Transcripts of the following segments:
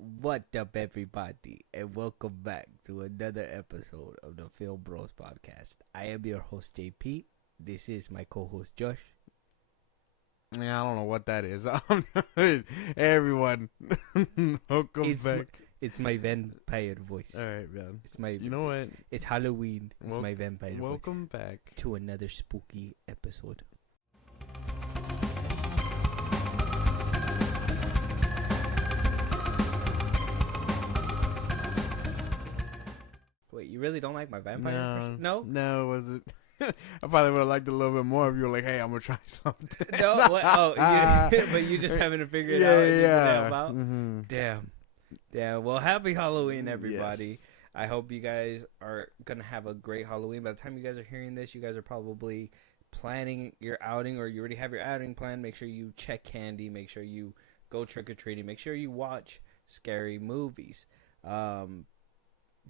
What up, everybody, and welcome back to another episode of the FilmBros podcast. I am your host, JP. This is my co-host, Josh. Yeah, I don't know what that is. Hey, everyone, welcome back. It's my vampire voice. All right, man. It's my. You know what? It's Halloween. It's my vampire voice. Welcome back to another spooky episode. Wait, you really don't like my vampire impression? No? No, was it? I probably would have liked it a little bit more if you were like, "Hey, I'm gonna try something." No, what? Oh, but you just having to figure it out. Yeah. About? Mm-hmm. Damn. Well, happy Halloween, everybody. Yes. I hope you guys are gonna have a great Halloween. By the time you guys are hearing this, you guys are probably planning your outing, or you already have your outing planned. Make sure you check candy. Make sure you go trick or treating. Make sure you watch scary movies.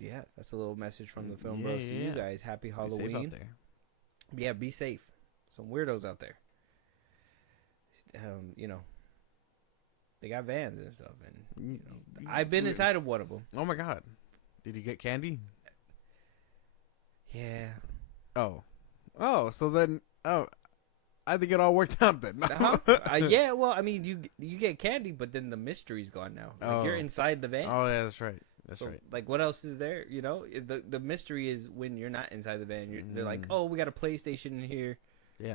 Yeah, that's a little message from the Film Bros to you guys. Happy Halloween. Be safe out there. Yeah, be safe. Some weirdos out there. They got vans and stuff, and I've been inside of one of them. Oh my god, did you get candy? Yeah. Oh. So then, I think it all worked out then. Yeah. Well, I mean, you get candy, but then the mystery's gone now. Like, you're inside the van. Oh yeah, that's right. That's right. Like, what else is there? The mystery is when you're not inside the van. They're like, oh, we got a PlayStation in here. Yeah.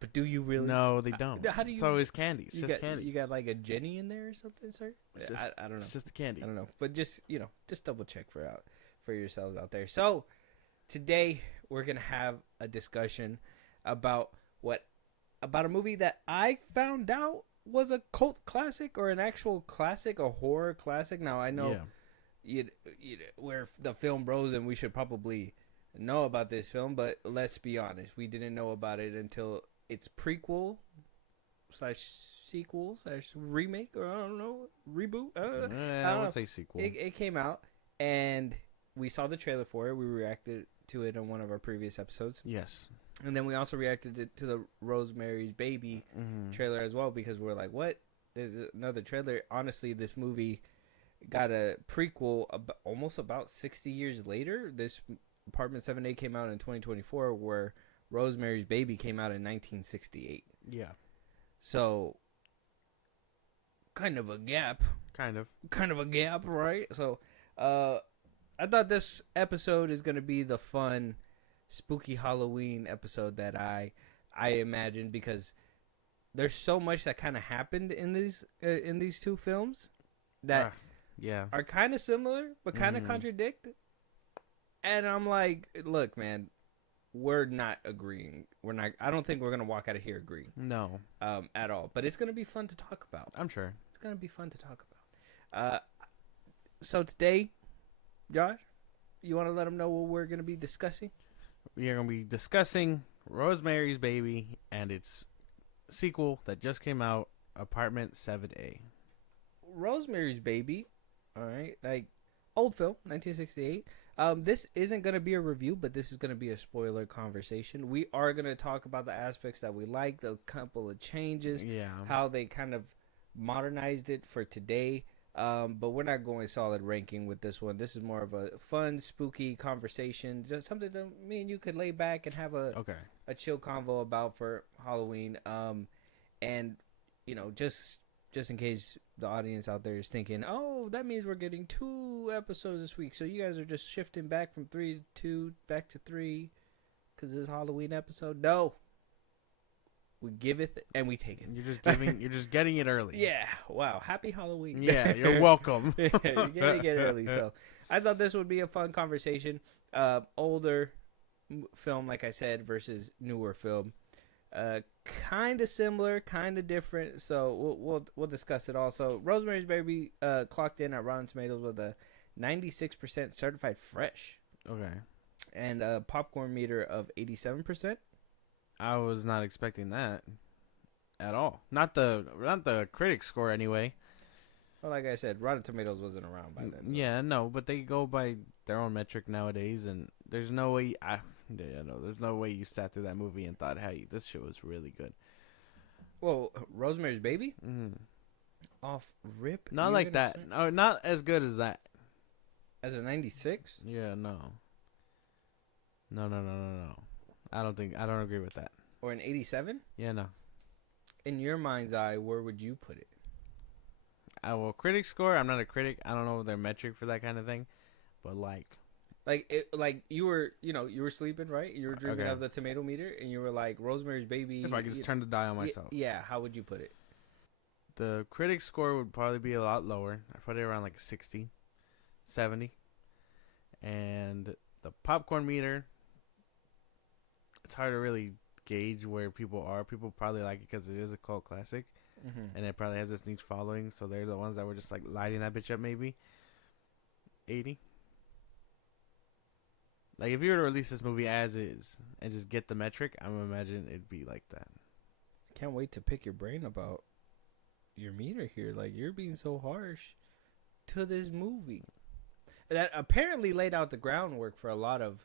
But do you really? No, they don't. How do you? It's always candy. It's just candy. You got like a Jenny in there or something, sir? I don't know. It's just the candy. I don't know. But just double check for yourselves out there. So today we're gonna have a discussion about a movie that I found out was a cult classic, or an actual classic, a horror classic. Now I know. Yeah. We're the Film Bros, and we should probably know about this film, but let's be honest, we didn't know about it until its prequel / sequel / remake, or I don't know, reboot. I would say sequel. It came out, and we saw the trailer for it. We reacted to it on one of our previous episodes. Yes. And then we also reacted to the RoseMary's Baby trailer as well, because we're like, what? There's another trailer. Honestly, this movie got a prequel almost about 60 years later. This Apartment 7A came out in 2024, where RoseMary's Baby came out in 1968. Yeah. So, kind of a gap. Kind of a gap, right? So, I thought this episode is going to be the fun, spooky Halloween episode that I imagined, because there's so much that kind of happened in these two films that are kind of similar but kind of contradict. And I'm like, look, man, we're not agreeing. I don't think we're gonna walk out of here agreeing. No. At all. But it's gonna be fun to talk about. I'm sure it's gonna be fun to talk about. So today, Josh, you want to let them know what we're gonna be discussing? We are gonna be discussing RoseMary's Baby and its sequel that just came out, Apartment 7A. RoseMary's Baby, all right, like old film, 1968. This isn't going to be a review, but this is going to be a spoiler conversation. We are going to talk about the aspects that we like, the couple of changes, how they kind of modernized it for today. But we're not going solid ranking with this one. This is more of a fun, spooky conversation, just something that me and you could lay back and have a chill convo about for Halloween. And just in case the audience out there is thinking, oh, that means we're getting 2 episodes this week, so you guys are just shifting back from 3 to 2 back to 3 because this is Halloween episode. No, we give it and we take it. You're just getting it early. Yeah. Wow. Happy Halloween. Yeah, you're welcome. You're getting it early. So I thought this would be a fun conversation. Older film, like I said, versus newer film. Kind of similar, kind of different. So we'll discuss it all. So RoseMary's Baby clocked in at Rotten Tomatoes with a 96% certified fresh. Okay. And a popcorn meter of 87%. I was not expecting that at all. Not the critic score anyway. Well, like I said, Rotten Tomatoes wasn't around by then. Yeah, no, but they go by their own metric nowadays, and there's no way there's no way you sat through that movie and thought, hey, this shit was really good. Well, RoseMary's Baby? Mm-hmm. off rip. Not you're like gonna that. say- No, not as good as that. As a 96 Yeah, no. No. I don't agree with that. or an 87. Yeah, no. In your mind's eye, where would you put it? Well, critic score. I'm not a critic. I don't know their metric for that kind of thing, but like, Like you were, you were sleeping, right? You were dreaming Okay. of the tomato meter, and you were like, "Rosemary's Baby." if I could just turn the dial myself, Yeah, how would you put it? the critic score would probably be a lot lower. I put it around like 60, 70, and the popcorn meter. It's hard to really gauge where people are. People probably like it because it is a cult classic. Mm-hmm. And it probably has this niche following, so they're the ones that were just like lighting that bitch up. Maybe 80. Like if you were to release this movie as is and just get the metric, I'm imagine it'd be like that. Can't wait to pick your brain about your meter here. Like you're being so harsh to this movie that apparently laid out the groundwork for a lot of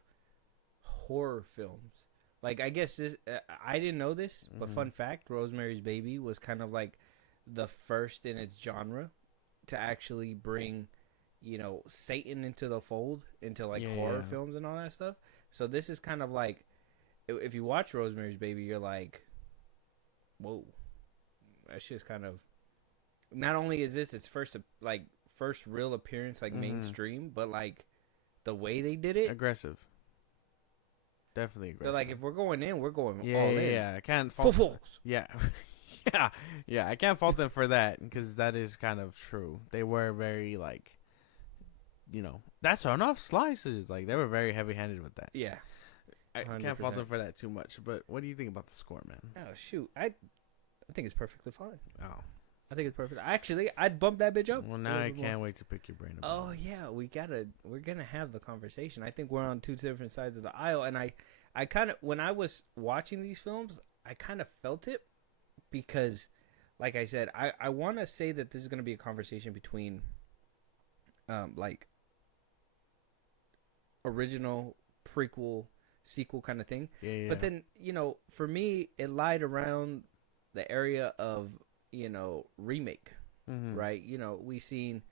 horror films. Like I guess this, I didn't know this, but Mhm. fun fact: Rosemary's Baby was kind of like the first in its genre to actually bring, Satan into the fold, into like Yeah, horror yeah. films and all that stuff. So this is kind of like, if you watch Rosemary's Baby, you're like, whoa, that shit's kind of. Not only is this its first real appearance like Mhm. mainstream, but like the way they did it, Aggressive. Definitely aggressive. they're like, if we're going in, we're going yeah, all yeah, in. yeah. I can't Full fault. force. Yeah, yeah. I can't fault them for that because that is kind of true. They were very like, that's enough slices. Like they were very heavy-handed with that. Yeah. I can't fault them for that too much. But what do you think about the score, man? Oh shoot, I think it's perfectly fine. Oh, I think it's perfect. Actually, I'd bump that bitch up. well a now little I bit more. can't wait to pick your brain about. Oh yeah, we're gonna have the conversation. I think we're on two different sides of the aisle, and I kind of, when I was watching these films, I kind of felt it because, like I said, I want to say that this is gonna be a conversation between, like, original, prequel, sequel kind of thing. Yeah. But then, for me, it lied around the area of, remake, Mhm. right? We seen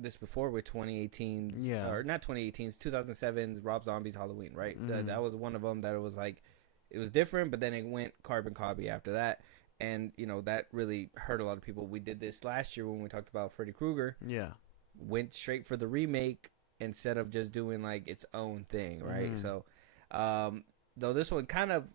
this before with 2018's, Yeah. or not 2018's, 2007's Rob Zombie's Halloween, right? Mhm. That was one of them that it was like, it was different, but then it went carbon copy after that. And, that really hurt a lot of people. We did this last year when we talked about Freddy Krueger. Yeah. Went straight for the remake instead of just doing like its own thing, right? Mhm. So, though this one kind of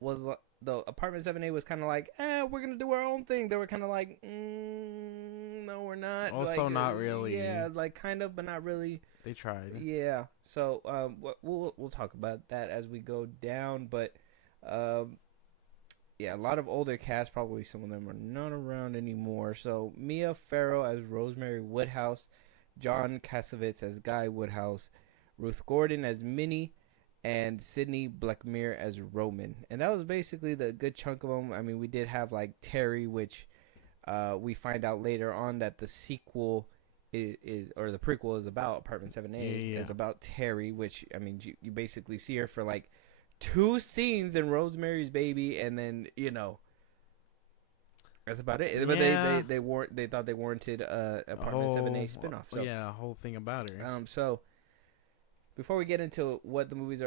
was, the Apartment 7A was kind of like, we're gonna do our own thing. They were kind of like, no, we're not. Also like, not really. Yeah, like kind of, but not really. They tried. Yeah. So, we'll talk about that as we go down, but, yeah, a lot of older cast. Probably some of them are not around anymore. So Mia Farrow as Rosemary Woodhouse, John Cassavetes as Guy Woodhouse, Ruth Gordon as Minnie, and Sidney Blackmere as Roman. And that was basically the good chunk of them. I mean, we did have like Terry, which we find out later on that the sequel is or the prequel is about Apartment 7A. Yeah. Is about Terry, which, I mean, you basically see her for like 2 scenes in Rosemary's Baby, and then that's about it. But Yeah. they thought they warranted Apartment 7A spinoff. So yeah, a whole thing about her. so before we get into what the movies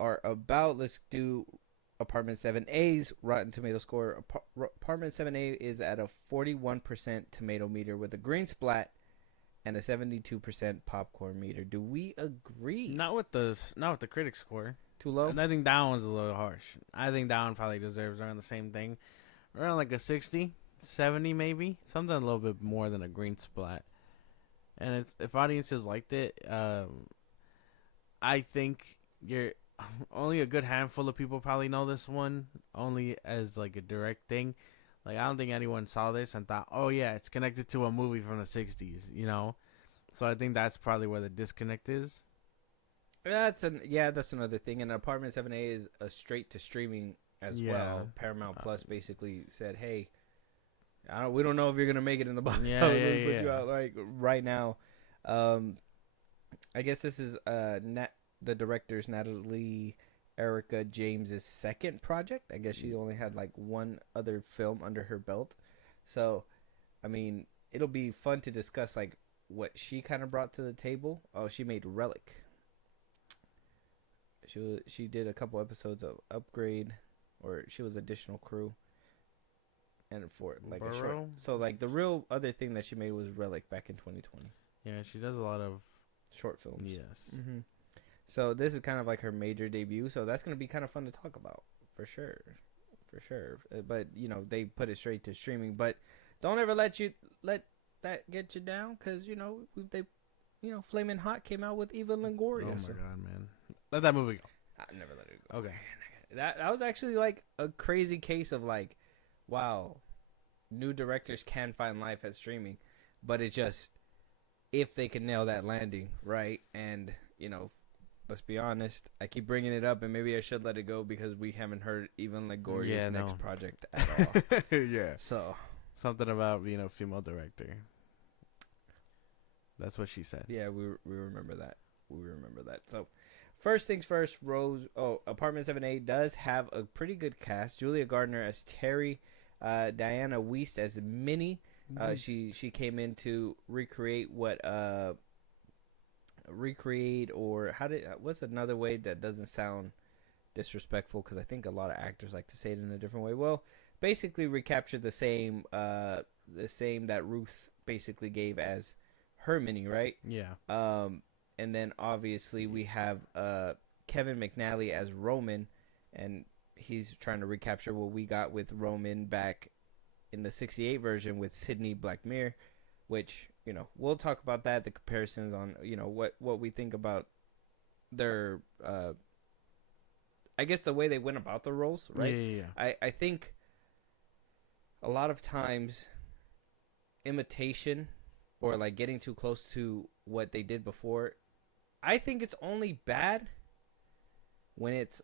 are about, let's do Apartment 7A's Rotten Tomato score. Apartment 7A is at a 41% tomato meter with a green splat and a 72% popcorn meter. Do we agree? Not with the critic score. Too low? And I think that one's a little harsh. I think that one probably deserves around the same thing. Around like a 60, 70 maybe. Something a little bit more than a green splat. And it's, if audiences liked it, I think you're only a good handful of people probably know this one. Only as like a direct thing. Like I don't think anyone saw this and thought, oh yeah, it's connected to a movie from the 60s, So I think that's probably where the disconnect is. That's another thing. And Apartment 7A is a straight to streaming as well. Paramount Plus basically said, "Hey, we don't know if you're gonna make it in the box. Yeah, Let's yeah, put yeah. you out like right now." I guess this is the director's Natalie Erica James's second project. I guess she only had like one other film under her belt. So, I mean, it'll be fun to discuss like what she kind of brought to the table. Oh, she made Relic. She did a couple episodes of Upgrade, or she was additional crew, and for like a short. So like the real other thing that she made was Relic back in 2020. Yeah, she does a lot of short films. Yes. Mm-hmm. So this is kind of like her major debut. So that's gonna be kind of fun to talk about for sure. But you know they put it straight to streaming. But don't ever let that get you down, because you know they, you know, Flamin' Hot came out with Eva Longoria. Oh my god, man! Let that movie go. I never let it go. Okay. That was actually like a crazy case of like, wow, new directors can find life at streaming, but it just, if they can nail that landing right. And you know, let's be honest, I keep bringing it up, and maybe I should let it go because we haven't heard even Longoria's next project at all. Yeah. So something about being a female director. That's what she said. Yeah, we remember that. So, first things first, Apartment 7A does have a pretty good cast. Julia Gardner as Terry, Diana Wiest as Minnie. She came in to recreate what's another way that doesn't sound disrespectful, because I think a lot of actors like to say it in a different way. Well, basically recapture the same that Ruth basically gave as her Minnie, right? Yeah. And then obviously we have Kevin McNally as Roman, and he's trying to recapture what we got with Roman back in the 68 version with Sidney Blackmere, which, you know, we'll talk about that, the comparisons on, you know, what we think about their I guess the way they went about the roles, right? Yeah. I think a lot of times imitation, or like getting too close to what they did before, I think it's only bad when it's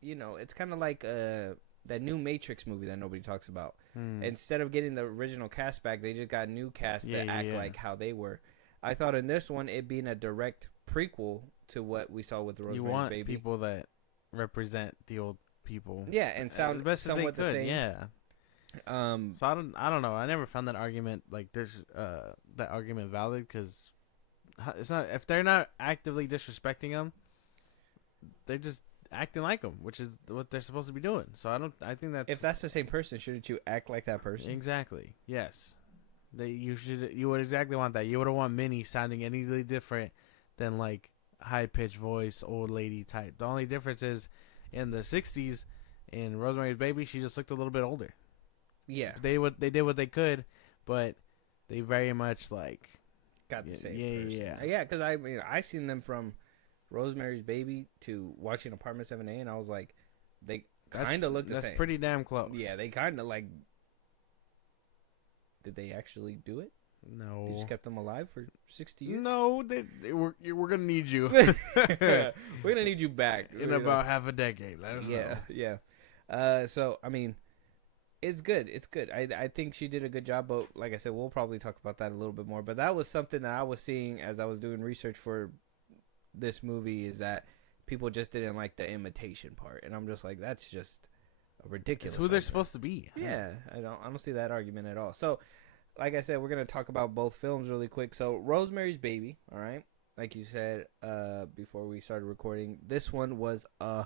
you know, it's kind of like that new Matrix movie that nobody talks about. Instead of getting the original cast back, they just got new cast to act like how they were. I thought in this one, it being a direct prequel to what we saw with the Rosemary's Baby. You want Baby. people that represent the old people. Yeah, and sound somewhat the same. Yeah. So I don't know. I never found that argument, like, there's that argument valid, because it's not, if they're not actively disrespecting them, they're just acting like them, which is what they're supposed to be doing. So I think that's, if that's the same person, shouldn't you act like that person? Exactly. Yes. You would exactly want that. You would want Minnie sounding any different than like high pitched voice, old lady type. The only difference is in the 60s in Rosemary's Baby, she just looked a little bit older. Yeah, They did what they could, but they very much like got the same person. Yeah. Because I seen them from Rosemary's Baby to watching Apartment 7A, and I was like, they kind of look the same. That's pretty damn close. Yeah, they kind of like. Did they actually do it? No. They just kept them alive for 60 years? No, we're gonna need you. We're gonna need you back in about half a decade. Let us know. Yeah. So I mean, it's good. I think she did a good job, but like I said, we'll probably talk about that a little bit more. But that was something that I was seeing as I was doing research for this movie, is that people just didn't like the imitation part, and I'm just like, that's just a ridiculous. It's who they're supposed to be. Yeah, I don't see that argument at all. So, like I said, we're gonna talk about both films really quick. So, Rosemary's Baby, all right, like you said before we started recording, this one was a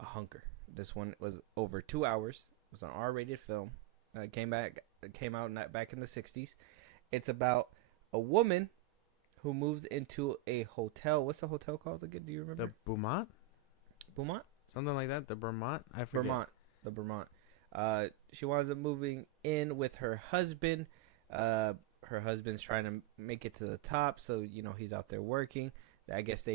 hunker. This one was over 2 hours. It was an R-rated film. It came out back in the 60s. It's about a woman who moves into a hotel. What's the hotel called again? Do you remember? The Beaumont? Beaumont? Something like that. The Vermont? I forget. The Vermont. She winds up moving in with her husband. Her husband's trying to make it to the top, so you know he's out there working. I guess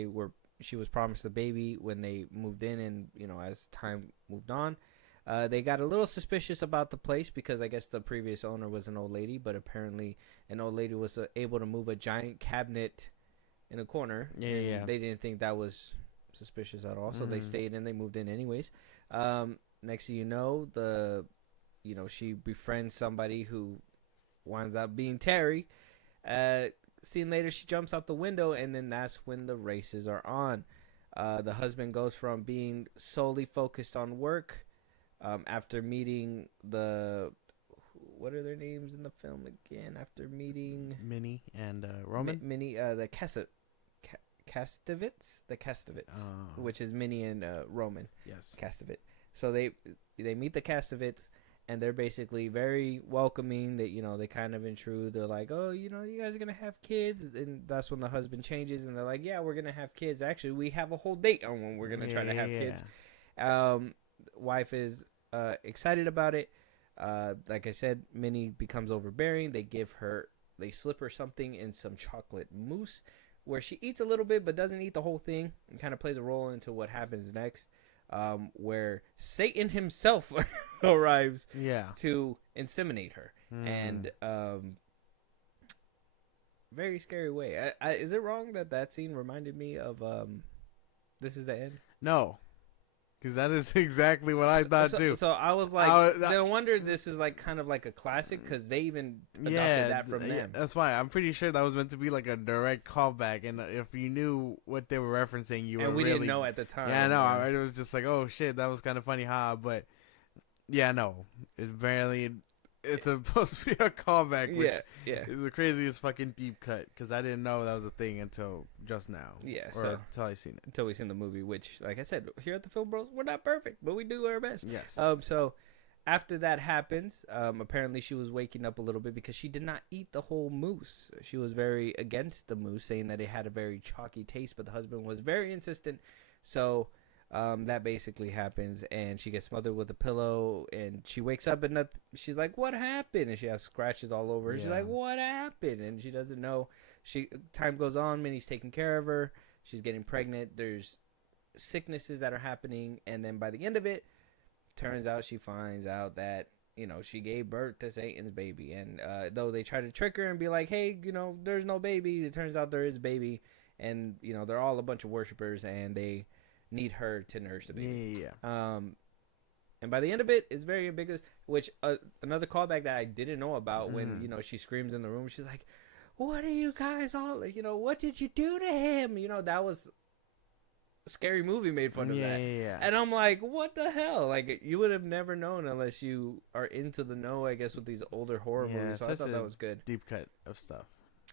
she was promised a baby when they moved in, and you know as time moved on, they got a little suspicious about the place, because I guess the previous owner was an old lady, but apparently an old lady was able to move a giant cabinet in a corner. Yeah. They didn't think that was suspicious at all, so they stayed and they moved in anyways. Next thing you know, she befriends somebody who winds up being Terry. Scene later, she jumps out the window, and then that's when the races are on. The husband goes from being solely focused on work after meeting the, what are their names in the film again? After meeting Minnie and Roman. Minnie, the Castovitz, which is Minnie and Roman. Yes. Castovitz. So they meet the Castovitz, and they're basically very welcoming. That they kind of intrude. They're like, oh, you guys are gonna have kids, and that's when the husband changes, and they're like, yeah, we're gonna have kids. Actually, we have a whole date on when we're gonna try to have kids. Wife is excited about it. Like I said, Minnie becomes overbearing. They slip her something in some chocolate mousse, where she eats a little bit but doesn't eat the whole thing, and kind of plays a role into what happens next. Where Satan himself arrives to inseminate her, and very scary way. Is it wrong that scene reminded me of This Is the End? No, because that is exactly what I thought too. So I was like, no wonder this is like kind of like a classic, because they even adopted that from them. Yeah, that's why I'm pretty sure that was meant to be like a direct callback, and if you knew what they were referencing, we didn't know at the time. Yeah, no, it was just like, oh shit, that was kind of funny, but yeah, no, it's supposed to be a callback, which is the craziest fucking deep cut, because I didn't know that was a thing until just now. Yeah, until I seen it. Until we seen the movie, which, like I said, here at the FilmBros, we're not perfect, but we do our best. Yes. So after that happens, apparently she was waking up a little bit because she did not eat the whole mousse. She was very against the mousse, saying that it had a very chalky taste, but the husband was very insistent. So that basically happens, and she gets smothered with a pillow, and she wakes up, and she's like, what happened? And she has scratches all over her. She's like, what happened? And she doesn't know. Time goes on, Minnie's taking care of her, she's getting pregnant, there's sicknesses that are happening, and then by the end of it, turns out she finds out that she gave birth to Satan's baby. And though they try to trick her and be like, hey, there's no baby, it turns out there is a baby, and they're all a bunch of worshipers, and they need her to nurse the baby. And by the end of it, it's very ambiguous, which another callback that I didn't know about, when she screams in the room, she's like, what are you guys all like, what did you do to him? That was a Scary Movie made fun of that. And I'm like, what the hell? Like, you would have never known unless you are into the know, I guess, with these older horror movies. So I thought that was good. Deep cut of stuff.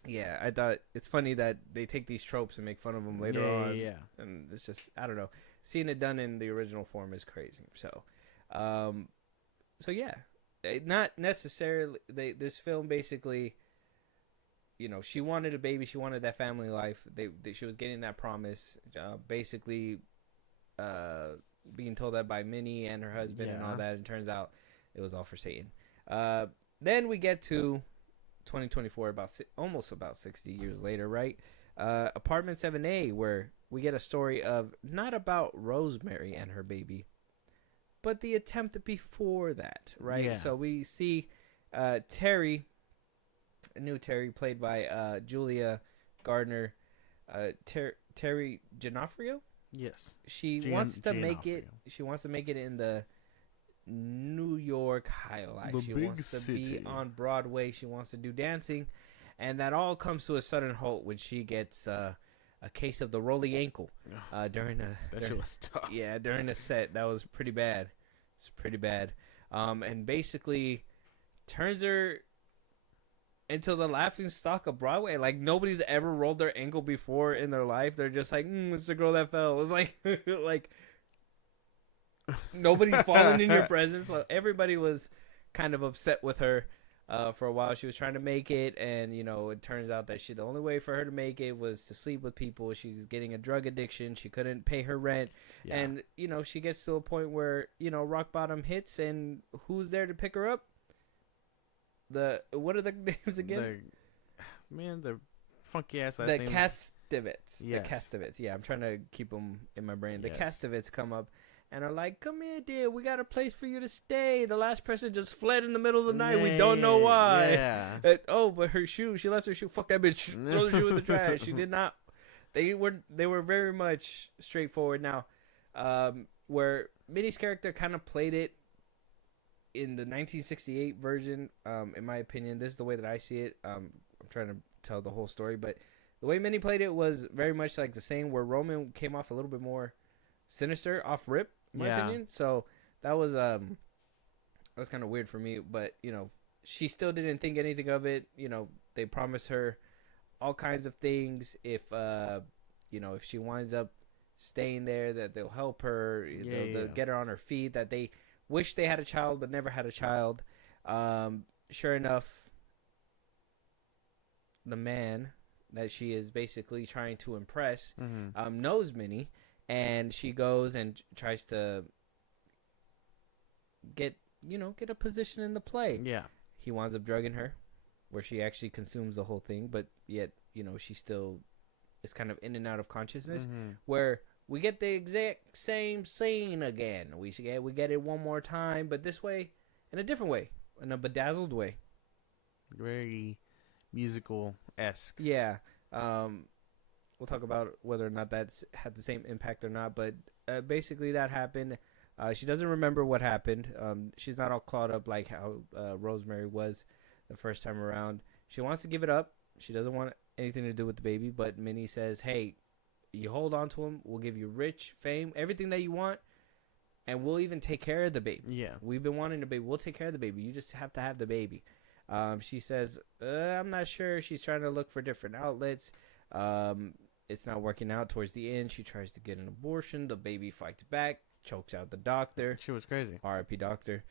Yeah, I thought it's funny that they take these tropes and make fun of them later on. Yeah, and it's just, I don't know. Seeing it done in the original form is crazy. So, yeah, not necessarily. This film basically, she wanted a baby. She wanted that family life. She was getting that promise. Basically, being told that by Minnie and her husband and all that. And it turns out it was all for Satan. Then we get to 2024, almost about 60 years later, right? Apartment 7A, where we get a story of not about Rosemary and her baby, but the attempt before that, right? So we see Terry, a new Terry, played by Julia Gardner, Terry Giannoffrio. Yes, she wants to make it. She wants to make it in the New York high life. She wants to be on Broadway. She wants to do dancing, and that all comes to a sudden halt when she gets a case of the rolly ankle during shit was tough. Yeah, during a set that was pretty bad. It's pretty bad, and basically turns her into the laughing stock of Broadway. Like, nobody's ever rolled their ankle before in their life. They're just like, it's the girl that fell. It was like like. Nobody's fallen in your presence. So everybody was kind of upset with her for a while. She was trying to make it, and it turns out that the only way for her to make it was to sleep with people. She was getting a drug addiction. She couldn't pay her rent, and she gets to a point where rock bottom hits, and who's there to pick her up? What are the names again? The funky ass. The Castovitz. Yes. The Castovitz. Yeah, I'm trying to keep them in my brain. The Castovitz come up and are like, come here, dear, we got a place for you to stay. The last person just fled in the middle of the night. We don't know why. Yeah. But her shoe, she left her shoe. Fuck that bitch. Throw the shoe in the trash. She did not. They were very much straightforward. Now, where Minnie's character kind of played it in the 1968 version, in my opinion, this is the way that I see it. I'm trying to tell the whole story, but The way Minnie played it was very much like the same, where Roman came off a little bit more sinister off rip, in my opinion. So that was kind of weird for me. But she still didn't think anything of it. They promised her all kinds of things if if she winds up staying there, that they'll help her. They'll get her on her feet. That they wish they had a child but never had a child. Sure enough, the man that she is basically trying to impress knows Minnie, and she goes and tries to get a position in the play. Yeah. He winds up drugging her, where she actually consumes the whole thing, but yet she still is kind of in and out of consciousness. Where we get the exact same scene again. We get it one more time, but this way, in a different way, in a bedazzled way. Very musical-esque. Yeah. We'll talk about whether or not that's had the same impact or not, but basically that happened. She doesn't remember what happened. She's not all clawed up like how Rosemary was the first time around. She wants to give it up. She doesn't want anything to do with the baby, but Minnie says, hey, you hold on to him. We'll give you rich, fame, everything that you want, and we'll even take care of the baby. Yeah. We've been wanting the baby. We'll take care of the baby. You just have to have the baby. She says, I'm not sure. She's trying to look for different outlets. It's not working out. Towards the end, she tries to get an abortion. The baby fights back, chokes out the doctor. She was crazy. R.I.P. doctor.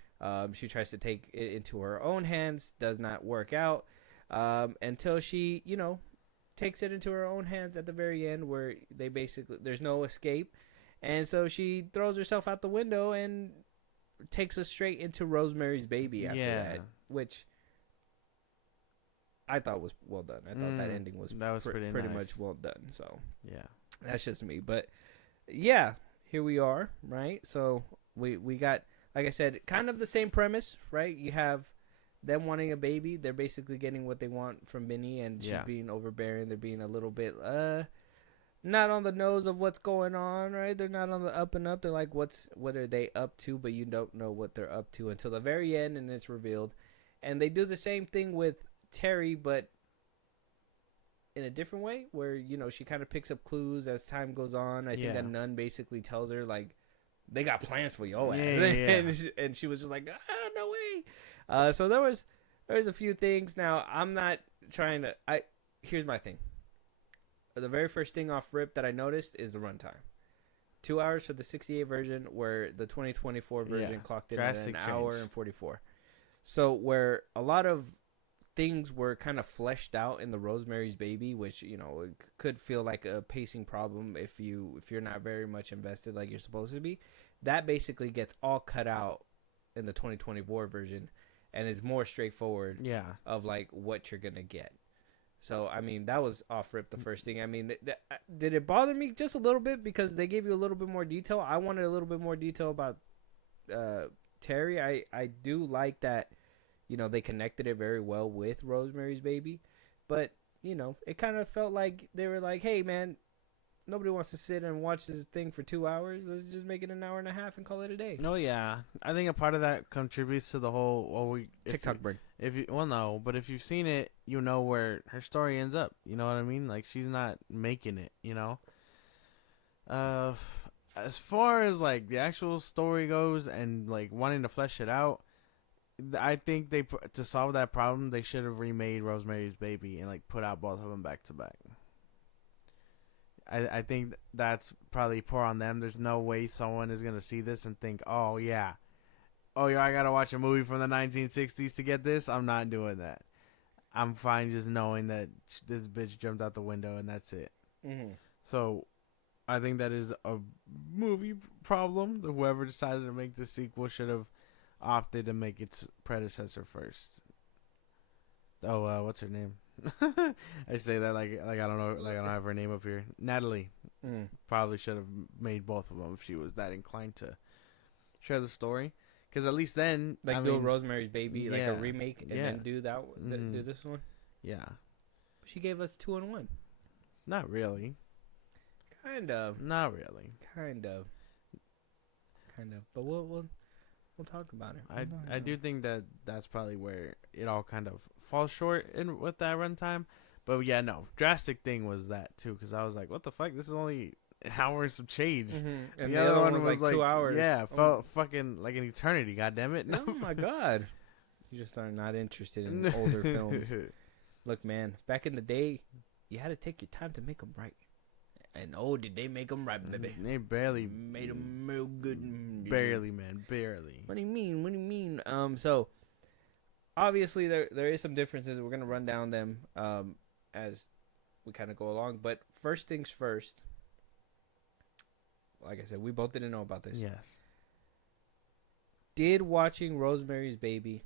She tries to take it into her own hands. Does not work out until she, takes it into her own hands at the very end, where they basically, there's no escape. And so she throws herself out the window and takes us straight into Rosemary's Baby after that, which I thought was well done. I thought that ending was pretty nice. Much well done. So yeah, that's just me. But yeah, here we are, right? So we got, like I said, kind of the same premise, right? You have them wanting a baby. They're basically getting what they want from Minnie, and she's being overbearing. They're being a little bit not on the nose of what's going on, right? They're not on the up and up. They're like, what are they up to? But you don't know what they're up to until the very end, and it's revealed. And they do the same thing with Terry, but in a different way, where she kind of picks up clues as time goes on. I think that nun basically tells her, like, they got plans for your ass. And she was just like, no way. So there's a few things. Now, I'm not trying to, here's my thing. The very first thing off rip that I noticed is the runtime. 2 hours for the 68 version, where the 2024 version clocked in at an hour and 44. So where a lot of things were kind of fleshed out in the Rosemary's Baby, which it could feel like a pacing problem if you're not very much invested like you're supposed to be. That basically gets all cut out in the 2024 version, and is more straightforward. Yeah. Of like what you're gonna get. So I mean, that was off rip the first thing. I mean, did it bother me just a little bit because they gave you a little bit more detail? I wanted a little bit more detail about Terry. I do like that. They connected it very well with Rosemary's Baby. But, it kind of felt like they were like, hey, man, nobody wants to sit and watch this thing for 2 hours. Let's just make it an hour and a half and call it a day. No, yeah. I think a part of that contributes to the whole TikTok break. But if you've seen it, you know where her story ends up. You know what I mean? Like, she's not making it, As far as, like, the actual story goes and, like, wanting to flesh it out, I think to solve that problem, they should have remade Rosemary's Baby and like put out both of them back to back. I think that's probably poor on them. There's no way someone is gonna see this and think, oh yeah, I gotta watch a movie from the 1960s to get this. I'm not doing that. I'm fine just knowing that this bitch jumped out the window and that's it. Mm-hmm. So I think that is a movie problem. Whoever decided to make the sequel should have opted to make its predecessor first. Oh, what's her name? I say that like I don't know, like I don't have her name up here. Natalie probably should have made both of them if she was that inclined to share the story. Because at least then, do a Rosemary's Baby, like a remake, and then do that. Do this one. Yeah. She gave us 2-in-1. Not really. Kind of. Not really. Kind of. But we'll talk about it. I do think that that's probably where it all kind of falls short with that runtime. But yeah, no, drastic thing was that too, because I was like, what the fuck? This is only an hour and some change. Mm-hmm. And The other one was like 2 hours. yeah, felt fucking like an eternity. God damn it! Oh my god, you just are not interested in older films. Look, man, back in the day, you had to take your time to make them right. And oh, did they make them right, baby? They barely made them real good. Barely, man, barely. What do you mean? What do you mean? So obviously there is some differences. We're gonna run down them as we kind of go along. But first things first. Like I said, we both didn't know about this. Yes. Did watching Rosemary's Baby,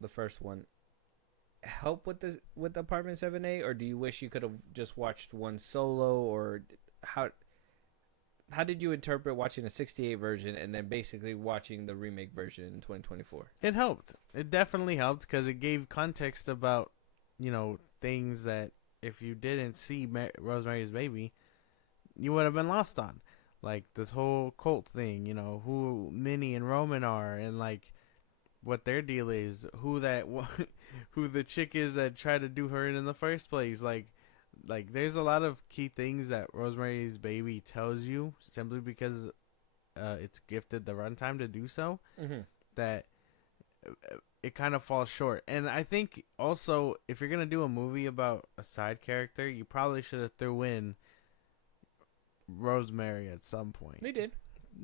the first one, help with Apartment 7A, or do you wish you could have just watched one solo, or how did you interpret watching a 68 version and then basically watching the remake version in 2024? It helped. It definitely helped because it gave context about, things that if you didn't see Rosemary's Baby, you would have been lost on. Like this whole cult thing, who Minnie and Roman are, and like what their deal is, who the chick is that tried to do her in the first place. Like there's a lot of key things that Rosemary's Baby tells you simply because it's gifted the runtime to do so. Mm-hmm. That it kind of falls short. And I think also if you're gonna do a movie about a side character, you probably should have threw in Rosemary at some point. They did.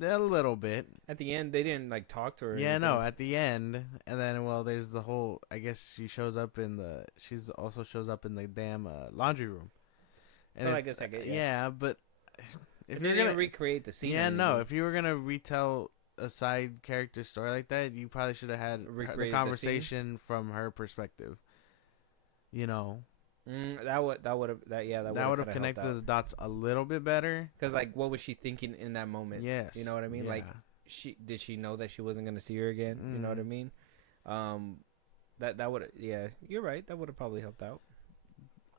A little bit. At the end, they didn't talk to her. Yeah, no, at the end. And then, there's the whole, I guess she also shows up in the damn laundry room. And I guess I get, yeah, but if you're going to recreate the scene. Yeah, no, if you were going to retell a side character story like that, you probably should have had the conversation from her perspective. That would have connected the dots a little bit better. Because what was she thinking in that moment? Yes, you know what I mean. Yeah. Did she know that she wasn't going to see her again? You know what I mean. That would you're right. That would have probably helped out.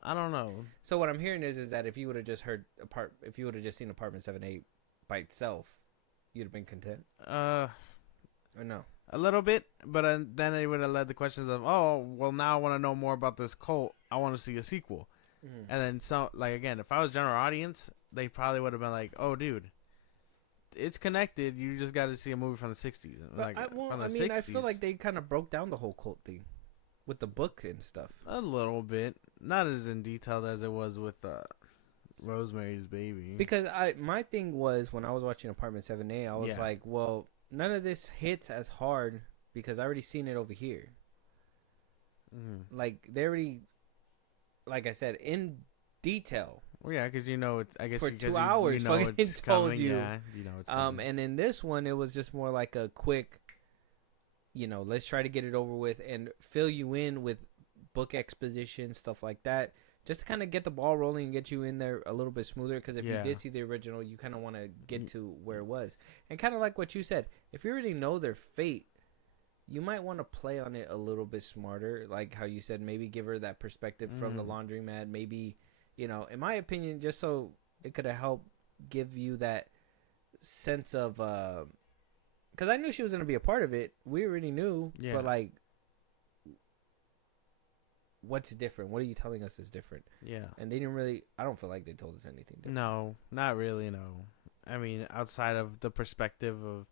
I don't know. So what I'm hearing is that if you would have just seen Apartment 7A by itself, you'd have been content. Or no. A little bit, but then it would have led the questions of, oh, well, now I want to know more about this cult. I want to see a sequel. Mm-hmm. And then, again, if I was general audience, they probably would have been like, oh, dude, it's connected. You just got to see a movie from the 60s. I feel like they kind of broke down the whole cult thing with the book and stuff. A little bit. Not as in detail as it was with Rosemary's Baby. Because my thing was, when I was watching Apartment 7A, I was like, well, none of this hits as hard because I already seen it over here. Mm-hmm. They already, like I said, in detail. Well, yeah, because it's. I guess for 2 hours, it's told coming. you. Yeah, it's coming. And in this one, it was just more like a quick, let's try to get it over with and fill you in with book exposition, stuff like that. Just to kind of get the ball rolling and get you in there a little bit smoother. Because if you did see the original, you kind of want to get to where it was. And kind of like what you said, if you already know their fate, you might want to play on it a little bit smarter. Like how you said, maybe give her that perspective from the laundromat. Maybe, in my opinion, just so it could have helped give you that sense of... Because I knew she was going to be a part of it. We already knew. Yeah. But what's different? What are you telling us is different? Yeah. And they didn't really... I don't feel like they told us anything different. No, not really, no. I mean, outside of the perspective of,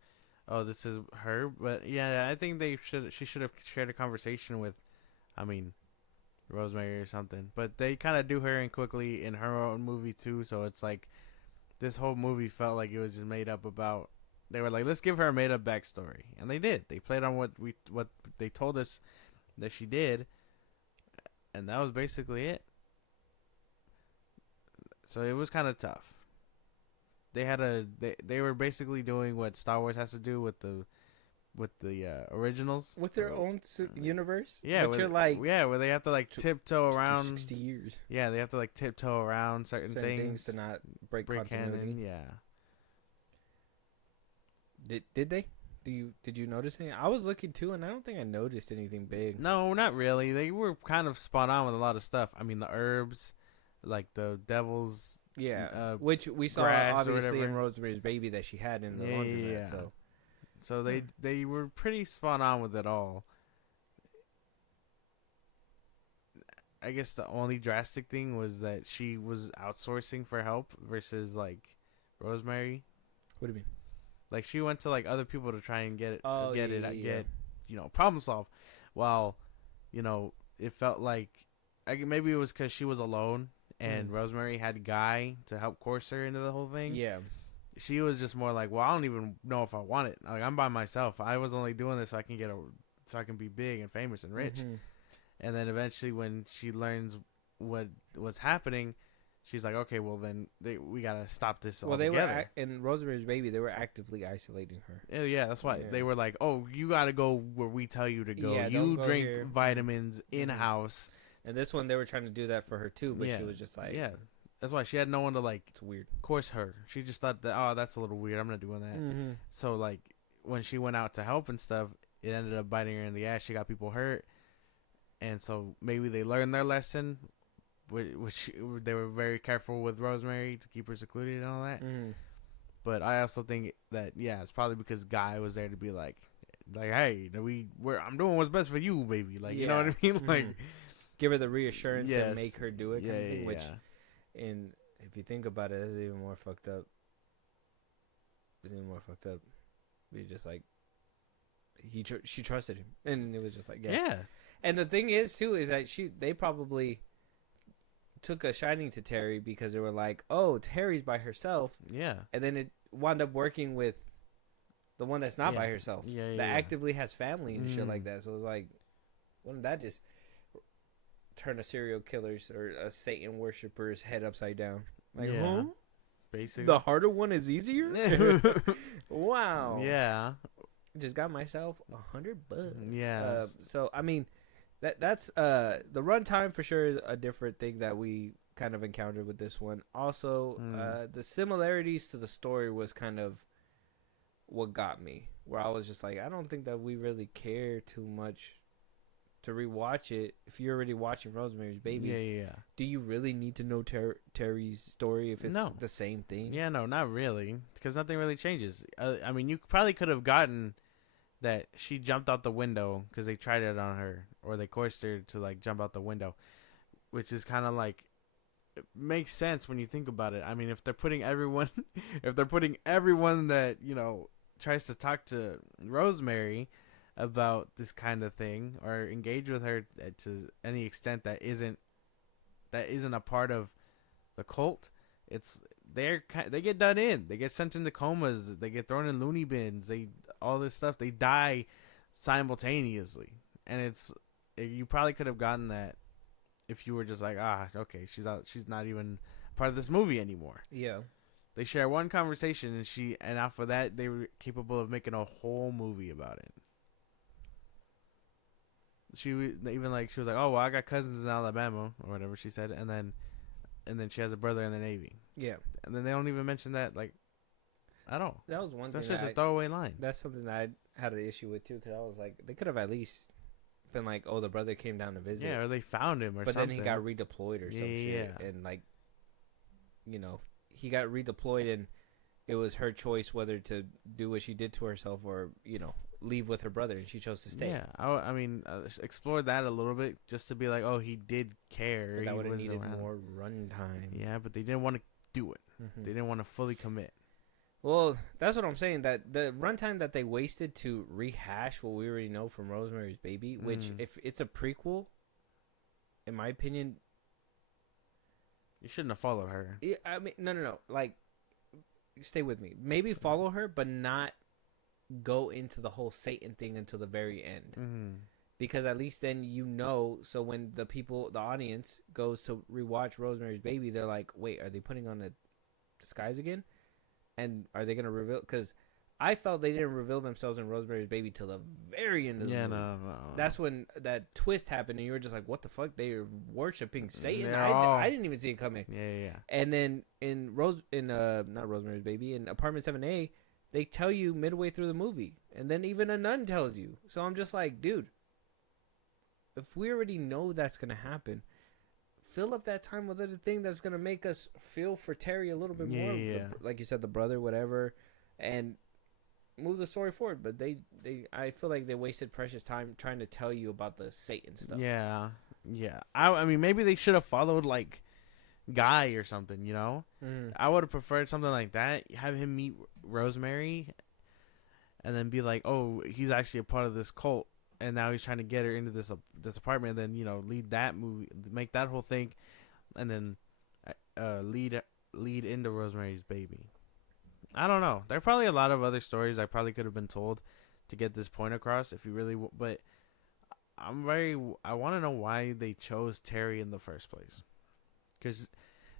oh, this is her. But, yeah, I think she should have shared a conversation with, Rosemary or something. But they kind of do her in quickly in her own movie, too. So it's like, this whole movie felt like it was just made up about... They were like, let's give her a made-up backstory. And they did. They played on what they told us that she did. And that was basically it. So it was kind of tough. They were basically doing what Star Wars has to do with the originals. With their own universe? Yeah. Where they have to tiptoe around. 60 years. Yeah, they have to tiptoe around certain things. To not break continuity. Canon, yeah. Did they? Did you notice anything? I was looking too, and I don't think I noticed anything big. No, not really. They were kind of spot on with a lot of stuff. I mean, the herbs, like the devil's, which we saw obviously in Rosemary's Baby that she had in the laundromat. Yeah. So they were pretty spot on with it all. I guess the only drastic thing was that she was outsourcing for help versus like Rosemary. What do you mean? Like she went to like other people to try and Oh get yeah, it, yeah, yeah. get problem solve. While it felt like maybe it was because she was alone and Mm. Rosemary had Guy to help course her into the whole thing. Yeah. She was just more like, well, I don't even know if I want it. Like I'm by myself. I was only doing this so I can be big and famous and rich. Mm-hmm. And then eventually, when she learns what's happening, she's like, okay, well then we gotta stop this Well, they altogether. were in Rosemary's Baby. They were actively isolating her. Yeah, that's why Yeah. they were like, "Oh, you got to go where we tell you to go. Yeah, don't You go drink here." vitamins in house." And this one, they were trying to do that for her too, but Yeah. she was just like, Yeah, that's why she had no one to like it's weird. course her. She just thought that, oh, that's a little weird. I'm not doing that. Mm-hmm. So like when she went out to help and stuff, it ended up biting her in the ass. She got people hurt, and so maybe they learned their lesson, which they were very careful with Rosemary to keep her secluded and all that. Mm-hmm. But I also think that it's probably because Guy was there to be like, hey, I'm doing what's best for you, baby. Like, you know what I mean? Mm-hmm. Like, give her the reassurance Yes. and make her do it. Kind of thing, which, yeah. and if you think about it, it's even more fucked up. It's even more fucked up. We just like she trusted him, and it was just like Yeah. And the thing is too is that they probably took a shining to Terry because they were like, oh, Terry's by herself, Yeah. and then it wound up working with the one that's not by herself, that actively has family and shit like that. So it was like, wouldn't that just turn a serial killer's or a Satan worshiper's head upside down? Like, huh? Basically. The harder one is easier. Wow. Yeah. Just got myself $100. Yeah. So I mean, that's the runtime for sure is a different thing that we kind of encountered with this one. Also, the similarities to the story was kind of what got me, where I was just like, I don't think that we really care too much to rewatch it. If you're already watching Rosemary's Baby, Yeah. do you really need to know Terry's story if it's the same thing? Yeah, no, not really, because nothing really changes. I mean, you probably could have gotten that she jumped out the window because they tried it on her, or they coerced her to like jump out the window, which is kind of like, it makes sense when you think about it. I mean, if they're putting everyone that tries to talk to Rosemary about this kind of thing or engage with her to any extent that isn't a part of the cult, they get done in. They get sent into comas. They get thrown in loony bins. All this stuff. They die simultaneously, and you probably could have gotten that if you were just like, okay, she's out. She's not even part of this movie anymore. Yeah. They share one conversation, and after that, they were capable of making a whole movie about it. She was like, oh well, I got cousins in Alabama or whatever she said, and then she has a brother in the Navy. Yeah. And then they don't even mention that like at all. That was one thing. That's just a throwaway line. That's something that I had an issue with too, because I was like, they could have at least been like, oh, the brother came down to visit. Yeah, or they found him or but something. Then he got redeployed or some shit. Yeah. And like, he got redeployed and it was her choice whether to do what she did to herself or, leave with her brother, and she chose to stay. Yeah, I mean, explore that a little bit just to be like, oh, he did care. But that would have was needed around. more runtime. Yeah, but they didn't want to do it. Mm-hmm. They didn't want to fully commit. Well, that's what I'm saying. That the runtime that they wasted to rehash what we already know from Rosemary's Baby, which if it's a prequel, in my opinion, you shouldn't have followed her. Yeah, I mean, no. Like, stay with me. Maybe follow her, but not go into the whole Satan thing until the very end. Mm-hmm. Because at least then so when the audience goes to rewatch Rosemary's Baby, they're like, wait, are they putting on the disguise again? And are they going to reveal? Because I felt they didn't reveal themselves in Rosemary's Baby till the very end of the movie. No. That's when that twist happened, and you were just like, what the fuck? They are worshiping Satan? No. I didn't even see it coming. Yeah. And then in not Rosemary's Baby, in Apartment 7A, they tell you midway through the movie. And then even a nun tells you. So I'm just like, dude, if we already know that's going to happen, fill up that time with other thing that's going to make us feel for Terry a little bit more. Yeah. Like you said, the brother, whatever. And move the story forward. But I feel like they wasted precious time trying to tell you about the Satan stuff. Yeah. Yeah, I mean, maybe they should have followed like Guy or something. Mm. I would have preferred something like that. Have him meet Rosemary, and then be like, oh, he's actually a part of this cult, and now he's trying to get her into this apartment. And then lead that movie, make that whole thing, and then lead into Rosemary's Baby. I don't know. There are probably a lot of other stories I probably could have been told to get this point across if you really. But I want to know why they chose Terry in the first place, because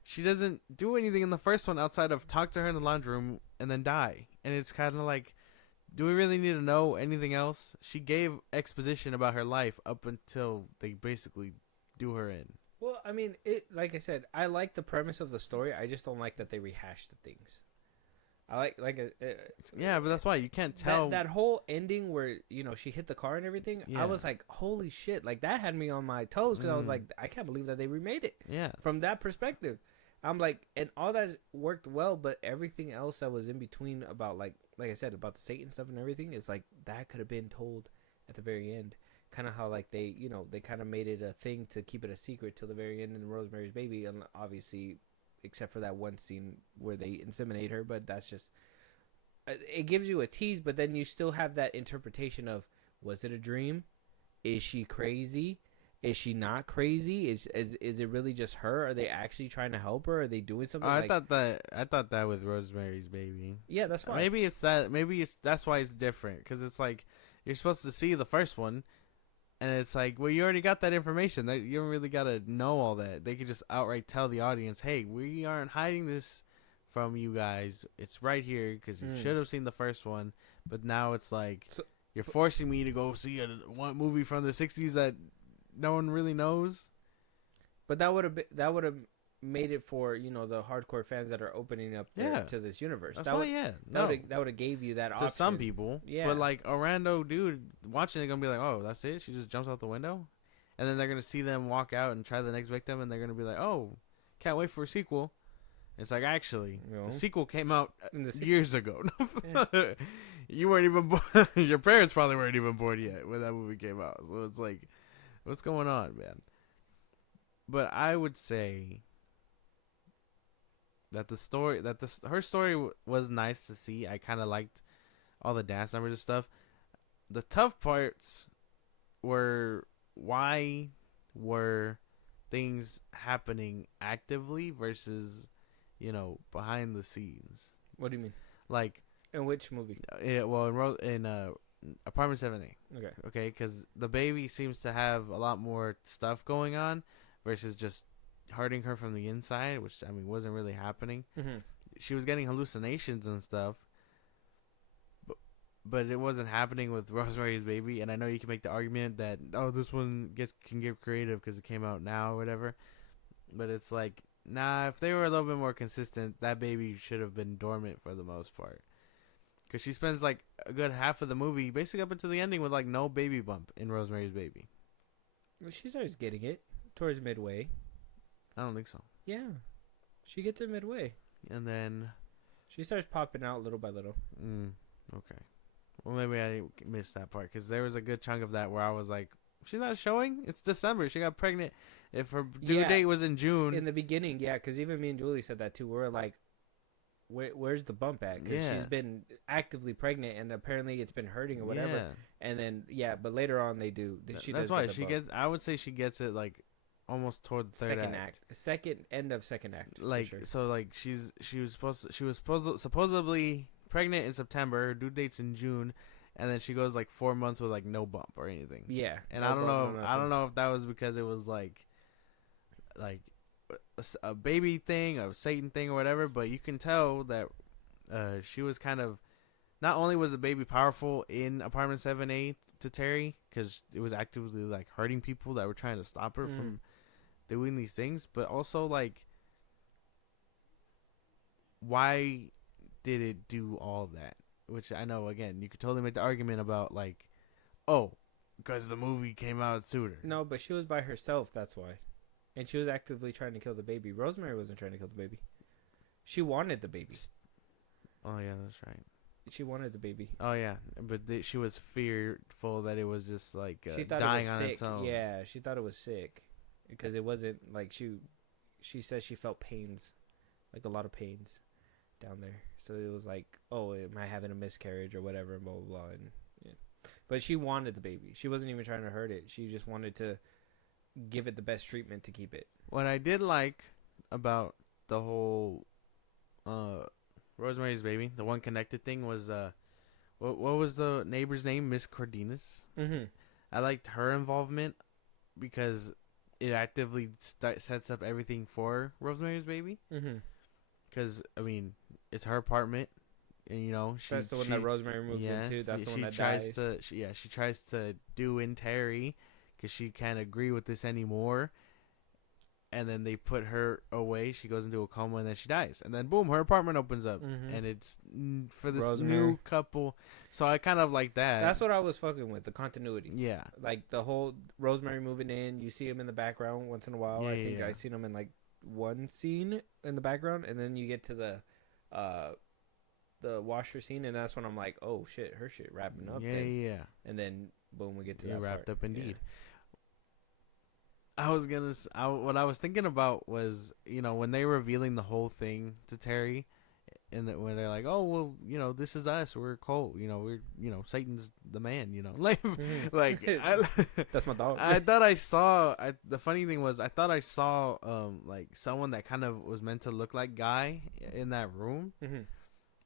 she doesn't do anything in the first one outside of talk to her in the laundry room and then die. And it's kind of like, do we really need to know anything else? She gave exposition about her life up until they basically do her in. Well, I mean, like I said, I like the premise of the story. I just don't like that they rehashed the things. I yeah, but that's why you can't tell that whole ending where she hit the car and everything. Yeah. I was like, holy shit! Like that had me on my toes because I was like, I can't believe that they remade it. Yeah. From that perspective, I'm like, and all that worked well, but everything else that was in between about like I said about the Satan stuff and everything is like that could have been told at the very end. Kind of how like they they kind of made it a thing to keep it a secret till the very end in Rosemary's Baby, and obviously, except for that one scene where they inseminate her, but that's just it gives you a tease, but then you still have that interpretation of, was it a dream? Is she crazy? Is she not crazy? Is it really just her? Are they actually trying to help her? Are they doing something? I thought that with Rosemary's Baby. Yeah, that's why. Maybe it's that. That's why it's different, because it's like you're supposed to see the first one, and it's like, well, you already got that information. That you don't really gotta know all that. They could just outright tell the audience, "Hey, we aren't hiding this from you guys. It's right here because you should have seen the first one." But now it's like you're forcing me to go see one movie from the '60s that no one really knows. But that would have made it for the hardcore fans that are opening up to this universe. That's why, that would have gave you that option to some people. Yeah, but like a rando dude watching it gonna be like, oh, that's it. She just jumps out the window, and then they're gonna see them walk out and try the next victim, and they're gonna be like, oh, can't wait for a sequel. It's like, actually, the sequel came out years ago. You weren't even born. Your parents probably weren't even born yet when that movie came out. So it's like, what's going on, man? But I would say that her story was nice to see. I kind of liked all the dance numbers and stuff. The tough parts were, why were things happening actively versus behind the scenes? What do you mean? Like, in which movie? In Apartment 7A. Okay, because the baby seems to have a lot more stuff going on versus just hurting her from the inside, which I mean wasn't really happening. Mm-hmm. She was getting hallucinations and stuff, but it wasn't happening with Rosemary's Baby. And I know you can make the argument that, oh, this one can get creative because it came out now or whatever, but it's like, nah, if they were a little bit more consistent, that baby should have been dormant for the most part. Because she spends like a good half of the movie, basically up until the ending, with like no baby bump in Rosemary's Baby. Well, she starts getting it towards midway. I don't think so. Yeah, she gets it midway, and then she starts popping out little by little. Okay. Well, maybe I missed that part, because there was a good chunk of that where I was like, she's not showing? It's December. She got pregnant. If her due date was in June. In the beginning, yeah, because even me and Julie said that too. We were like, where's the bump at? Because she's been actively pregnant, and apparently it's been hurting or whatever. Yeah. And then, but later on they do. That's why she gets, I would say she gets it like almost toward the third act. End of second act. Like, sure. So like she was supposedly pregnant in September. Her due date's in June. And then she goes like 4 months with like no bump or anything. Yeah. And I don't know if that was because it was like a baby thing, a Satan thing or whatever, but you can tell that she was kind of, not only was the baby powerful in Apartment 7A to Terry, because it was actively like hurting people that were trying to stop her from doing these things, but also like, why did it do all that? Which I know, again, you could totally make the argument about like, oh, because the movie came out sooner. No, but she was by herself, that's why. And she was actively trying to kill the baby. Rosemary wasn't trying to kill the baby. She wanted the baby. Oh, yeah, that's right. She wanted the baby. Oh, yeah. But she was fearful that it was just like she thought dying it was on sick. its own. Yeah, she thought it was sick. because it wasn't like she said she felt pains, like a lot of pains down there. So it was like, oh, am I having a miscarriage or whatever, and blah blah blah. And yeah. But she wanted the baby. She wasn't even trying to hurt it. She just wanted to give it the best treatment to keep it. What I did like about the whole Rosemary's Baby, the one connected thing was what was the neighbor's name? Miss Cardenas. Mm-hmm. I liked her involvement because it actively sets up everything for Rosemary's Baby. Mm-hmm. Because I mean, it's her apartment, and you know that's the one that Rosemary moves into. That's the one that dies. She tries to do in Terry because she can't agree with this anymore. And then they put her away. She goes into a coma, and then she dies. And then boom, her apartment opens up, and it's for this new couple. So I kind of like that. That's what I was fucking with, the continuity. Yeah, like the whole Rosemary moving in. You see him in the background once in a while. Yeah, I think I seen him in like one scene in the background, and then you get to the washer scene, and that's when I'm like, oh shit, her shit wrapping up. Yeah. And then boom, we get to that wrapped part. up indeed. Yeah. What I was thinking about was, you know, when they were revealing the whole thing to Terry, and when they're like, oh, well, you know, this is us, we're Cole, you know, Satan's the man, you know, like, that's my dog. I thought I saw, the funny thing was, I thought I saw, like, someone that kind of was meant to look like Guy in that room,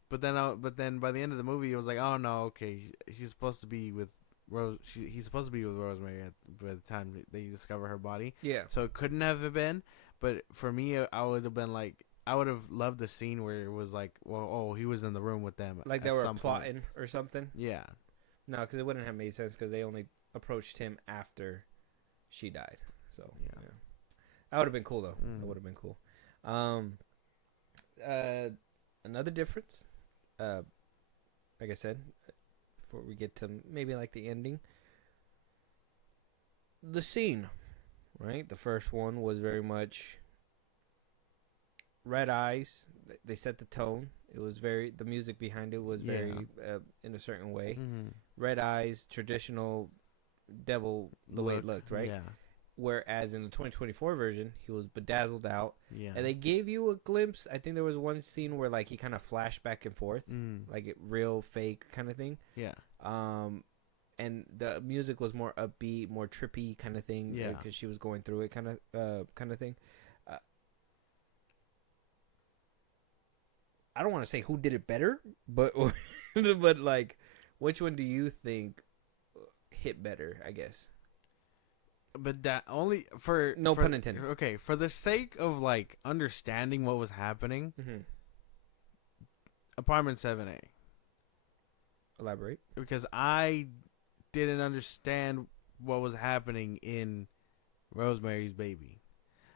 but then by the end of the movie, it was like, oh no, okay, he's supposed to be with he's supposed to be with Rosemary by the time they discover her body. Yeah. So it couldn't have been. But for me, I would have been like, I would have loved the scene where it was like, well, oh, he was in the room with them. Like they were plotting or something. Yeah. No, because it wouldn't have made sense because they only approached him after she died. So yeah. That would have been cool though. That would have been cool. Another difference, like I said, before we get to maybe like the ending, the scene, right? The first one was very much red eyes. They set the tone. It was very, the music behind it was very in a certain way. Red eyes, traditional devil, the way it looked, right? Yeah. Whereas in the 2024 version, he was bedazzled out. Yeah. And they gave you a glimpse. I think there was one scene where like he kind of flashed back and forth, like it real fake kind of thing. Yeah. And the music was more upbeat, more trippy kind of thing. Yeah. Because she was going through it kind of thing. I don't want to say who did it better, but but like, which one do you think hit better? I guess. But that only for pun intended. Okay, for the sake of like understanding what was happening, Apartment 7A. Elaborate. Because I didn't understand what was happening in Rosemary's Baby.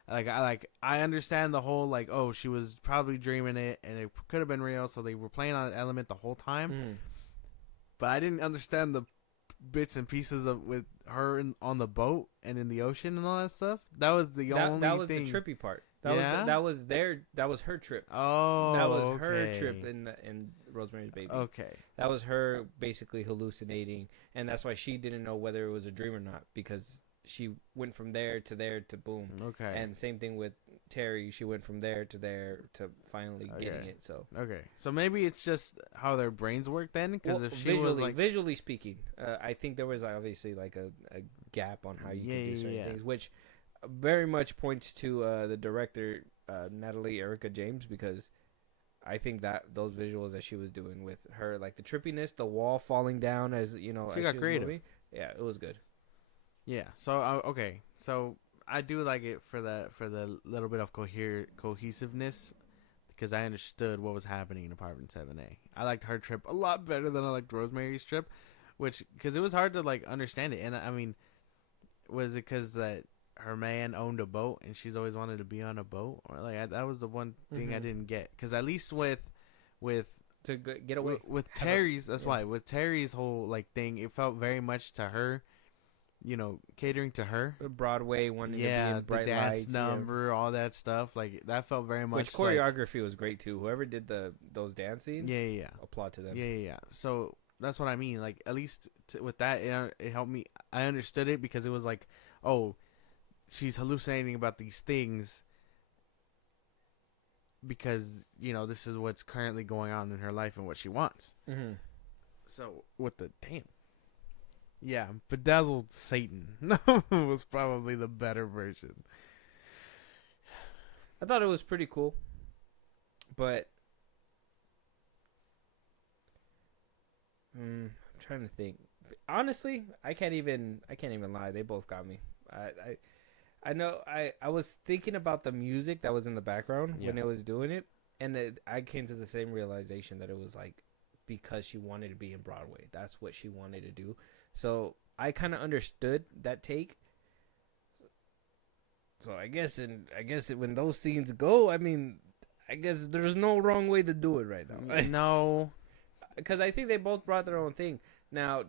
I understand the whole like, oh, she was probably dreaming it and it could have been real, so they were playing on that element the whole time. But I didn't understand the bits and pieces of with her on the boat and in the ocean and all that stuff. That was the only that was thing. The trippy part. That was her trip. Oh, that was her trip in Rosemary's Baby. Okay, that was her basically hallucinating, and that's why she didn't know whether it was a dream or not, because she went from there to boom. Okay, and same thing with Terry. She went from there to finally getting it. So maybe it's just how their brains work then, because if she was like visually speaking, I think there was obviously like a gap on how you can do certain things, which very much points to the director Natalie Erica James, because I think that those visuals that she was doing with her, like the trippiness, the wall falling down as you know, she got creative. Yeah, it was good. Yeah. So okay. So I do like it for the little bit of cohesiveness, because I understood what was happening in Apartment 7A. I liked her trip a lot better than I liked Rosemary's trip, because it was hard to like understand it. And I mean, was it because that her man owned a boat and she's always wanted to be on a boat, or like that was the one thing I didn't get, because at least with to get away with Terry's, that's why with Terry's whole like thing, it felt very much to her. You know, catering to her. Broadway wanting to be in bright the dance lights, number, all that stuff. Like that felt very much. Which choreography was great too. Whoever did those dance scenes, applaud to them. Yeah. So that's what I mean. Like at least with that, it helped me. I understood it because it was like, oh, she's hallucinating about these things because this is what's currently going on in her life and what she wants. Mm-hmm. So what the damn? Yeah, Bedazzled Satan was probably the better version. I thought it was pretty cool, but I'm trying to think. Honestly, I can't even lie. They both got me. I know. I was thinking about the music that was in the background when it was doing it, and I came to the same realization that it was like because she wanted to be in Broadway. That's what she wanted to do. So I kind of understood that take. So I guess when those scenes go, I mean, I guess there's no wrong way to do it right now. No, because I think they both brought their own thing. Now,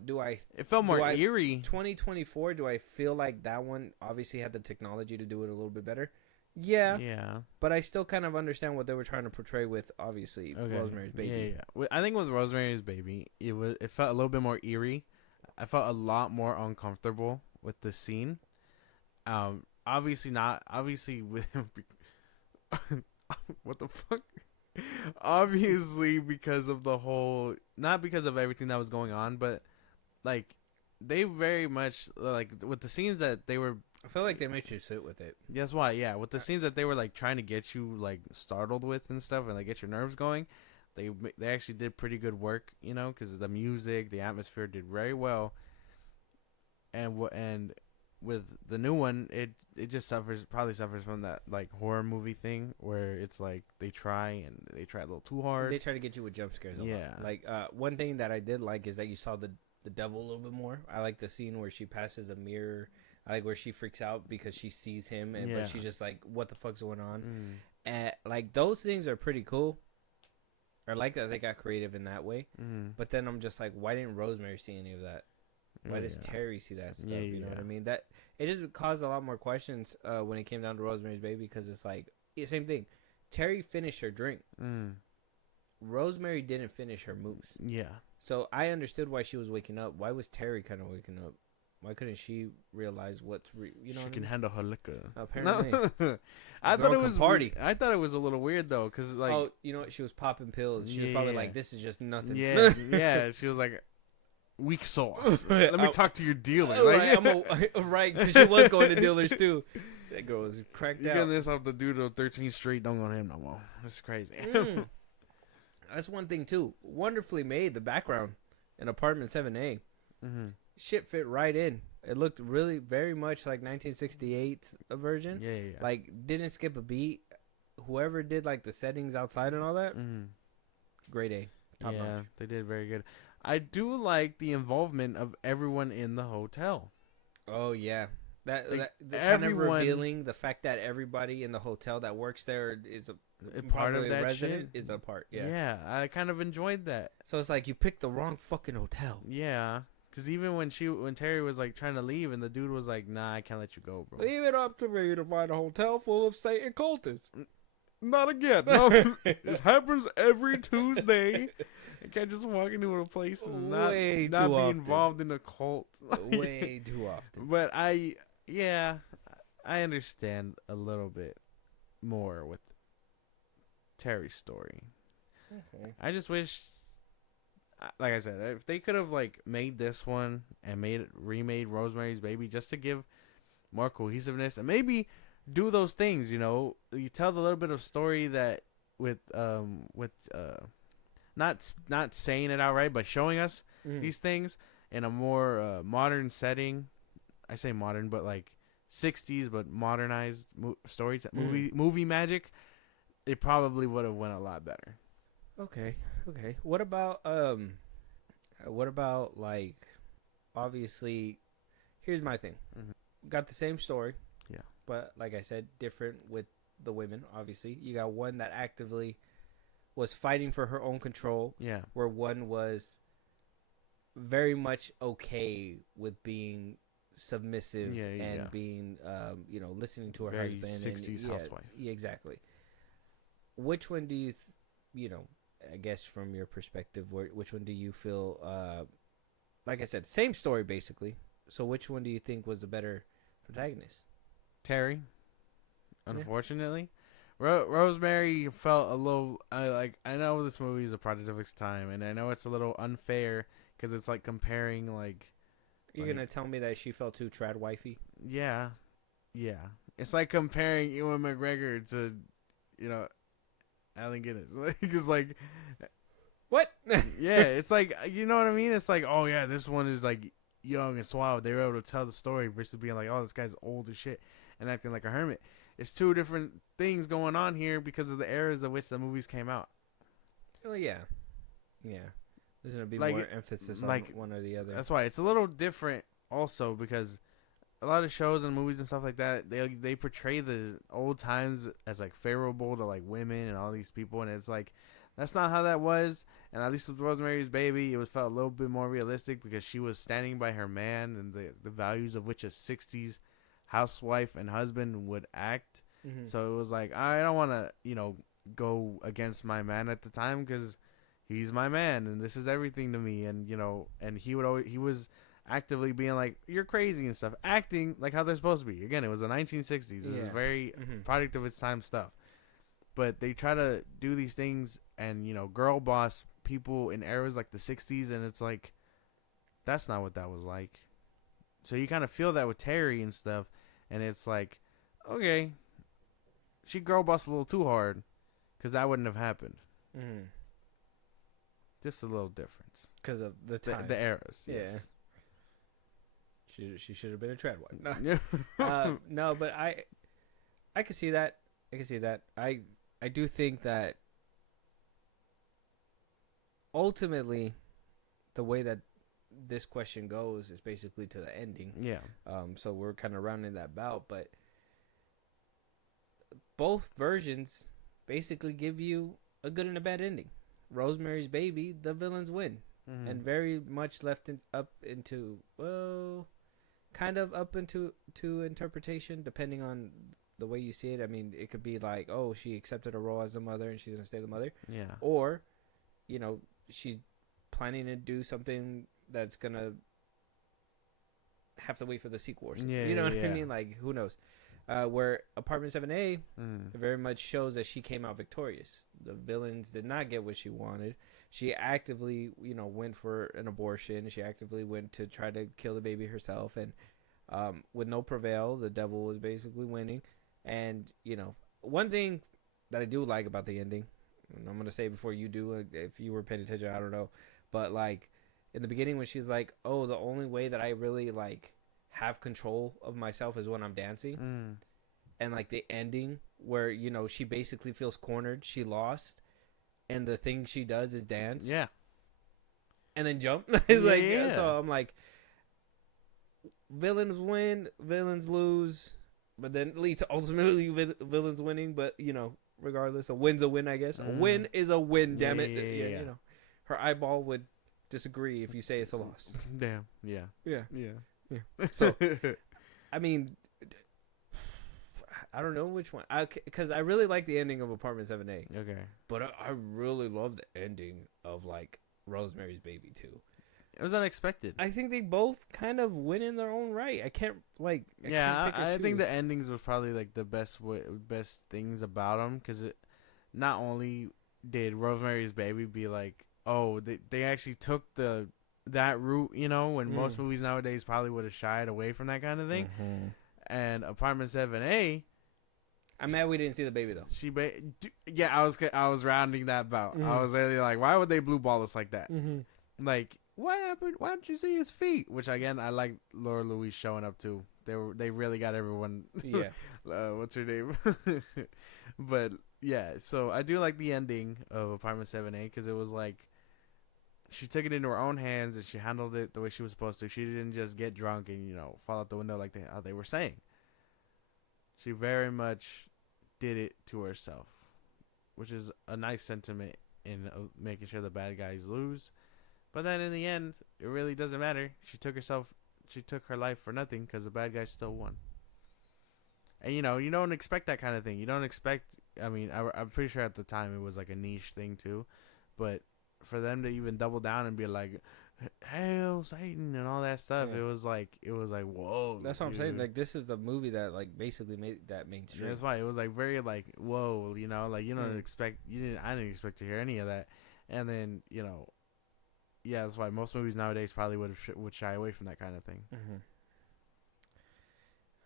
it felt more eerie. 2024, do I feel like that one obviously had the technology to do it a little bit better? Yeah. Yeah. But I still kind of understand what they were trying to portray with, obviously, Rosemary's Baby. Yeah. I think with Rosemary's Baby, it felt a little bit more eerie. I felt a lot more uncomfortable with the scene. Obviously with what the fuck? Obviously because of the whole, not because of everything that was going on, but like they very much like with the scenes that they were. I feel like they made you sit with it. That's why, yeah. With the scenes that they were like trying to get you like startled with and stuff, and like get your nerves going, they actually did pretty good work, because the music, the atmosphere did very well. And with the new one, it just probably suffers from that like horror movie thing where it's like they try a little too hard. They try to get you with jump scares. Yeah. Like one thing that I did like is that you saw the devil a little bit more. I like the scene where she passes the mirror. I like where she freaks out because she sees him, but she's just like, "What the fuck's going on?" And like those things are pretty cool. I like that they got creative in that way. But then I'm just like, why didn't Rosemary see any of that? Why does Terry see that stuff? You know what I mean? That it just caused a lot more questions when it came down to Rosemary's Baby, because it's like same thing. Terry finished her drink. Rosemary didn't finish her mousse. Yeah. So I understood why she was waking up. Why was Terry kind of waking up? Why couldn't she realize what's she can handle her liquor? Apparently, I thought it was party. I thought it was a little weird though, because like, you know what? She was popping pills. She was probably like, "This is just nothing." Yeah, yeah. She was like, weak sauce. Let me talk to your dealer. Right, because she was going to dealers too. That girl was cracked out. You getting this off the dude of 13th Street? Don't go to him no more. That's crazy. That's one thing too. Wonderfully made. The background in Apartment 7A. Shit fit right in. It looked really very much like 1968's version. Yeah. Like didn't skip a beat. Whoever did like the settings outside and all that, grade A. Top notch. They did very good. I do like the involvement of everyone in the hotel. Oh yeah, that kind of revealing the fact that everybody in the hotel that works there is a part of that resident shit. is a part. Yeah, yeah, I kind of enjoyed that. So it's like you picked the wrong fucking hotel. Yeah, because even when Terry was like trying to leave, and the dude was like, "Nah, I can't let you go, bro. Leave it up to me to find a hotel full of Satan cultists." Not again. No, this happens every Tuesday. You can't just walk into a place and not be involved in a cult. Way too often. But I understand a little bit more with Terry's story. Okay. I just wish, like I said, if they could have like made this one and remade Rosemary's Baby just to give more cohesiveness and maybe do those things, you tell the little bit of story that with not saying it outright, but showing us these things in a more modern setting. I say modern, but like 60s, but modernized stories, movie magic. It probably would have went a lot better. Okay. What about like, obviously, here's my thing. Got the same story. Yeah. But like I said, different with the women, obviously. You got one that actively was fighting for her own control. Yeah. Where one was very much okay with being submissive and being, listening to her very husband. 60s housewife. Yeah, exactly. Which one do you, I guess from your perspective, which one do you feel, like I said, same story basically. So which one do you think was the better protagonist? Terry. Yeah. Unfortunately, Rosemary felt a little I know this movie is a product of its time, and I know it's a little unfair because it's like comparing You're gonna tell me that she felt too trad wifey? yeah, yeah. It's like comparing Ewan McGregor to, you know, Allen Guinness. It's like, What? yeah, it's like, you know what I mean? It's like, oh yeah, this one is like young and suave. They were able to tell the story versus being like, oh, this guy's old as shit and acting like a hermit. It's two different things going on here because of the eras of which the movies came out. Well, yeah. There's gonna be Like, more emphasis on like, one or the other. That's why it's a little different also because a lot of shows and movies and stuff like that, they portray the old times as like favorable to like women and all these people, and it's like that's not how that was. And at least with Rosemary's Baby, it was felt a little bit more realistic because she was standing by her man and the values of which a 60s housewife and husband would act. Mm-hmm. So it was like, I don't want to, go against my man at the time because he's my man and this is everything to me. And, and he was actively being like, you're crazy and stuff, acting like how they're supposed to be. Again, it was the 1960s. It was very product of its time stuff. But they try to do these things and, girl boss people in eras like the 60s, and it's like, that's not what that was like. So you kind of feel that with Terry and stuff, and it's like, okay, she girl bossed a little too hard, because that wouldn't have happened. Mm-hmm. Just a little difference. Because of the time. The eras, yeah. Yes. She should have been a trad wife. No, no, but I can see that. I do think that ultimately the way that this question goes is basically to the ending. Yeah. So we're kind of rounding that bout, but both versions basically give you a good and a bad ending. Rosemary's Baby, the villains win, and very much left up into interpretation depending on the way you see it. I mean, it could be like, oh, she accepted a role as the mother and she's gonna stay the mother. Yeah. Or, she's planning to do something that's gonna have to wait for the sequel or something. Yeah, you know what yeah. I mean? Like, who knows? Where Apartment 7A very much shows that she came out victorious. The villains did not get what she wanted. She actively, went for an abortion. She actively went to try to kill the baby herself. And with no prevail, the devil was basically winning. And, one thing that I do like about the ending, and I'm going to say before you do, if you were paying attention, I don't know. But, like, in the beginning when she's like, oh, the only way that I really, like, have control of myself is when I'm dancing. And, like, the ending where, she basically feels cornered. She lost. And the thing she does is dance. Yeah. And then jump. It's like, so I'm like, villains win, villains lose. But then lead to ultimately villains winning. But, regardless, a win's a win, I guess. A win is a win, damn it. Yeah. Her eyeball would disagree if you say it's a loss. Damn. Yeah. Yeah. Yeah. So, I mean, I don't know which one. Because I really like the ending of Apartment 7A. Okay. But I really love the ending of, like, Rosemary's Baby, too. It was unexpected. I think they both kind of win in their own right. I can't pick I think the endings was probably, like, the best things about them. Because not only did Rosemary's Baby be like, oh, they actually took that route, when most movies nowadays probably would have shied away from that kind of thing. And Apartment 7A, I'm mad we didn't see the baby though. I was rounding that bout. I was really like, why would they blue ball us like that? Like, what happened? Why didn't you see his feet? Which again, I like Laura Louise showing up too. They really got everyone. Yeah. What's her name? But yeah, so I do like the ending of Apartment 7A because it was like she took it into her own hands and she handled it the way she was supposed to. She didn't just get drunk and fall out the window like how they were saying. She very much did it to herself, which is a nice sentiment in making sure the bad guys lose. But then in the end, it really doesn't matter. She took her life for nothing because the bad guys still won. And you don't expect that kind of thing. You don't expect. I mean, I'm pretty sure at the time it was like a niche thing too, but for them to even double down and be like, Hail Satan and all that stuff. Yeah. It was like whoa. That's what I'm saying. dude. Like, this is the movie that like basically made that mainstream. That's why it was like very like whoa, like you don't Mm. expect I didn't expect to hear any of that, and then yeah, that's why most movies nowadays probably would shy away from that kind of thing. Mm-hmm.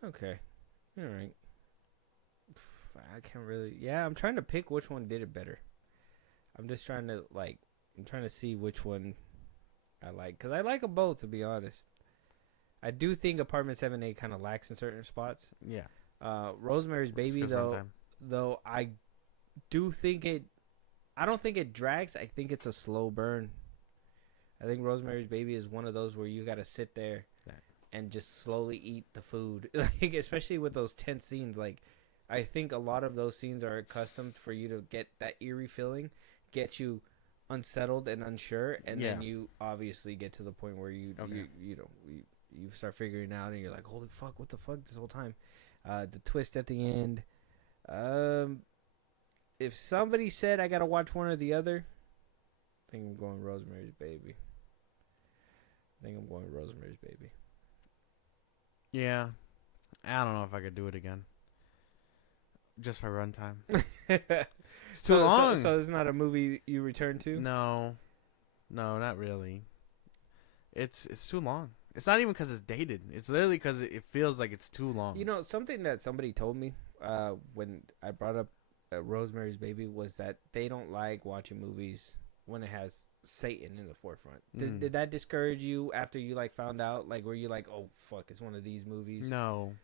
Okay. All right. I can't really. Yeah, I'm trying to pick which one did it better. I'm just trying to I'm trying to see which one I like, because I like them both, to be honest. I do think Apartment 7A kind of lacks in certain spots. Yeah, Rosemary's Baby, It's 'cause runtime. though I do think it. I don't think it drags. I think it's a slow burn. I think Rosemary's Baby is one of those where you gotta sit there Yeah. and just slowly eat the food, like especially with those tense scenes. Like, I think a lot of those scenes are accustomed for you to get that eerie feeling, get you unsettled and unsure, and then Yeah. you obviously get to the point where you start figuring out, and you're like, holy fuck, what the fuck this whole time. The twist at the end. If somebody said I gotta watch one or the other, I think I'm going Rosemary's Baby. Yeah, I don't know if I could do it again. Just for runtime. It's too so, long. So it's not a movie you return to? No, not really. It's too long. It's not even because it's dated. It's literally because it feels like it's too long. You know, something that somebody told me when I brought up Rosemary's Baby was that they don't like watching movies when it has Satan in the forefront. Did that discourage you after you found out? Like, were you like, oh fuck, it's one of these movies? No.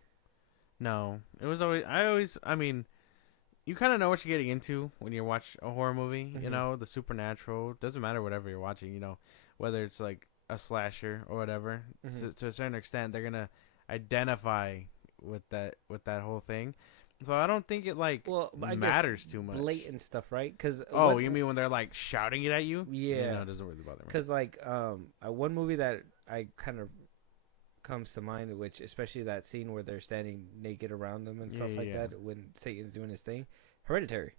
It was always. I mean, you kind of know what you're getting into when you watch a horror movie. Mhm. You know, the supernatural. Doesn't matter whatever you're watching. You know, whether it's like a slasher or whatever. Mhm. To a certain extent, they're gonna identify with that whole thing. So I don't think it I guess matters too much. Blatant stuff, right? Because You mean when they're shouting it at you? Yeah. No, it doesn't really bother me. Because one movie that I kind of comes to mind, which especially that scene where they're standing naked around them and stuff like that when Satan's doing his thing, Hereditary.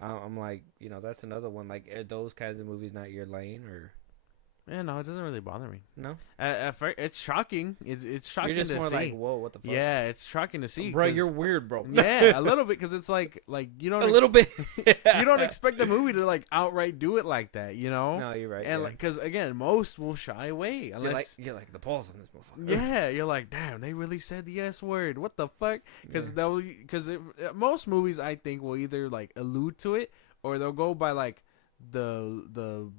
I'm like, that's another one. Like, are those kinds of movies not your lane, or? Yeah, no, it doesn't really bother me. No, it's shocking. It's shocking. You're just to more see. like, whoa, what the fuck? Yeah, it's shocking to see. Bro, you're weird, bro. Yeah, a little bit, because it's like you don't a little bit. you don't expect the movie to outright do it like that, No, you're right. And because again, most will shy away unless you're like the balls on this motherfucker. yeah, you're like, damn, they really said the S word. What the fuck? Because most movies I think will either allude to it, or they'll go by the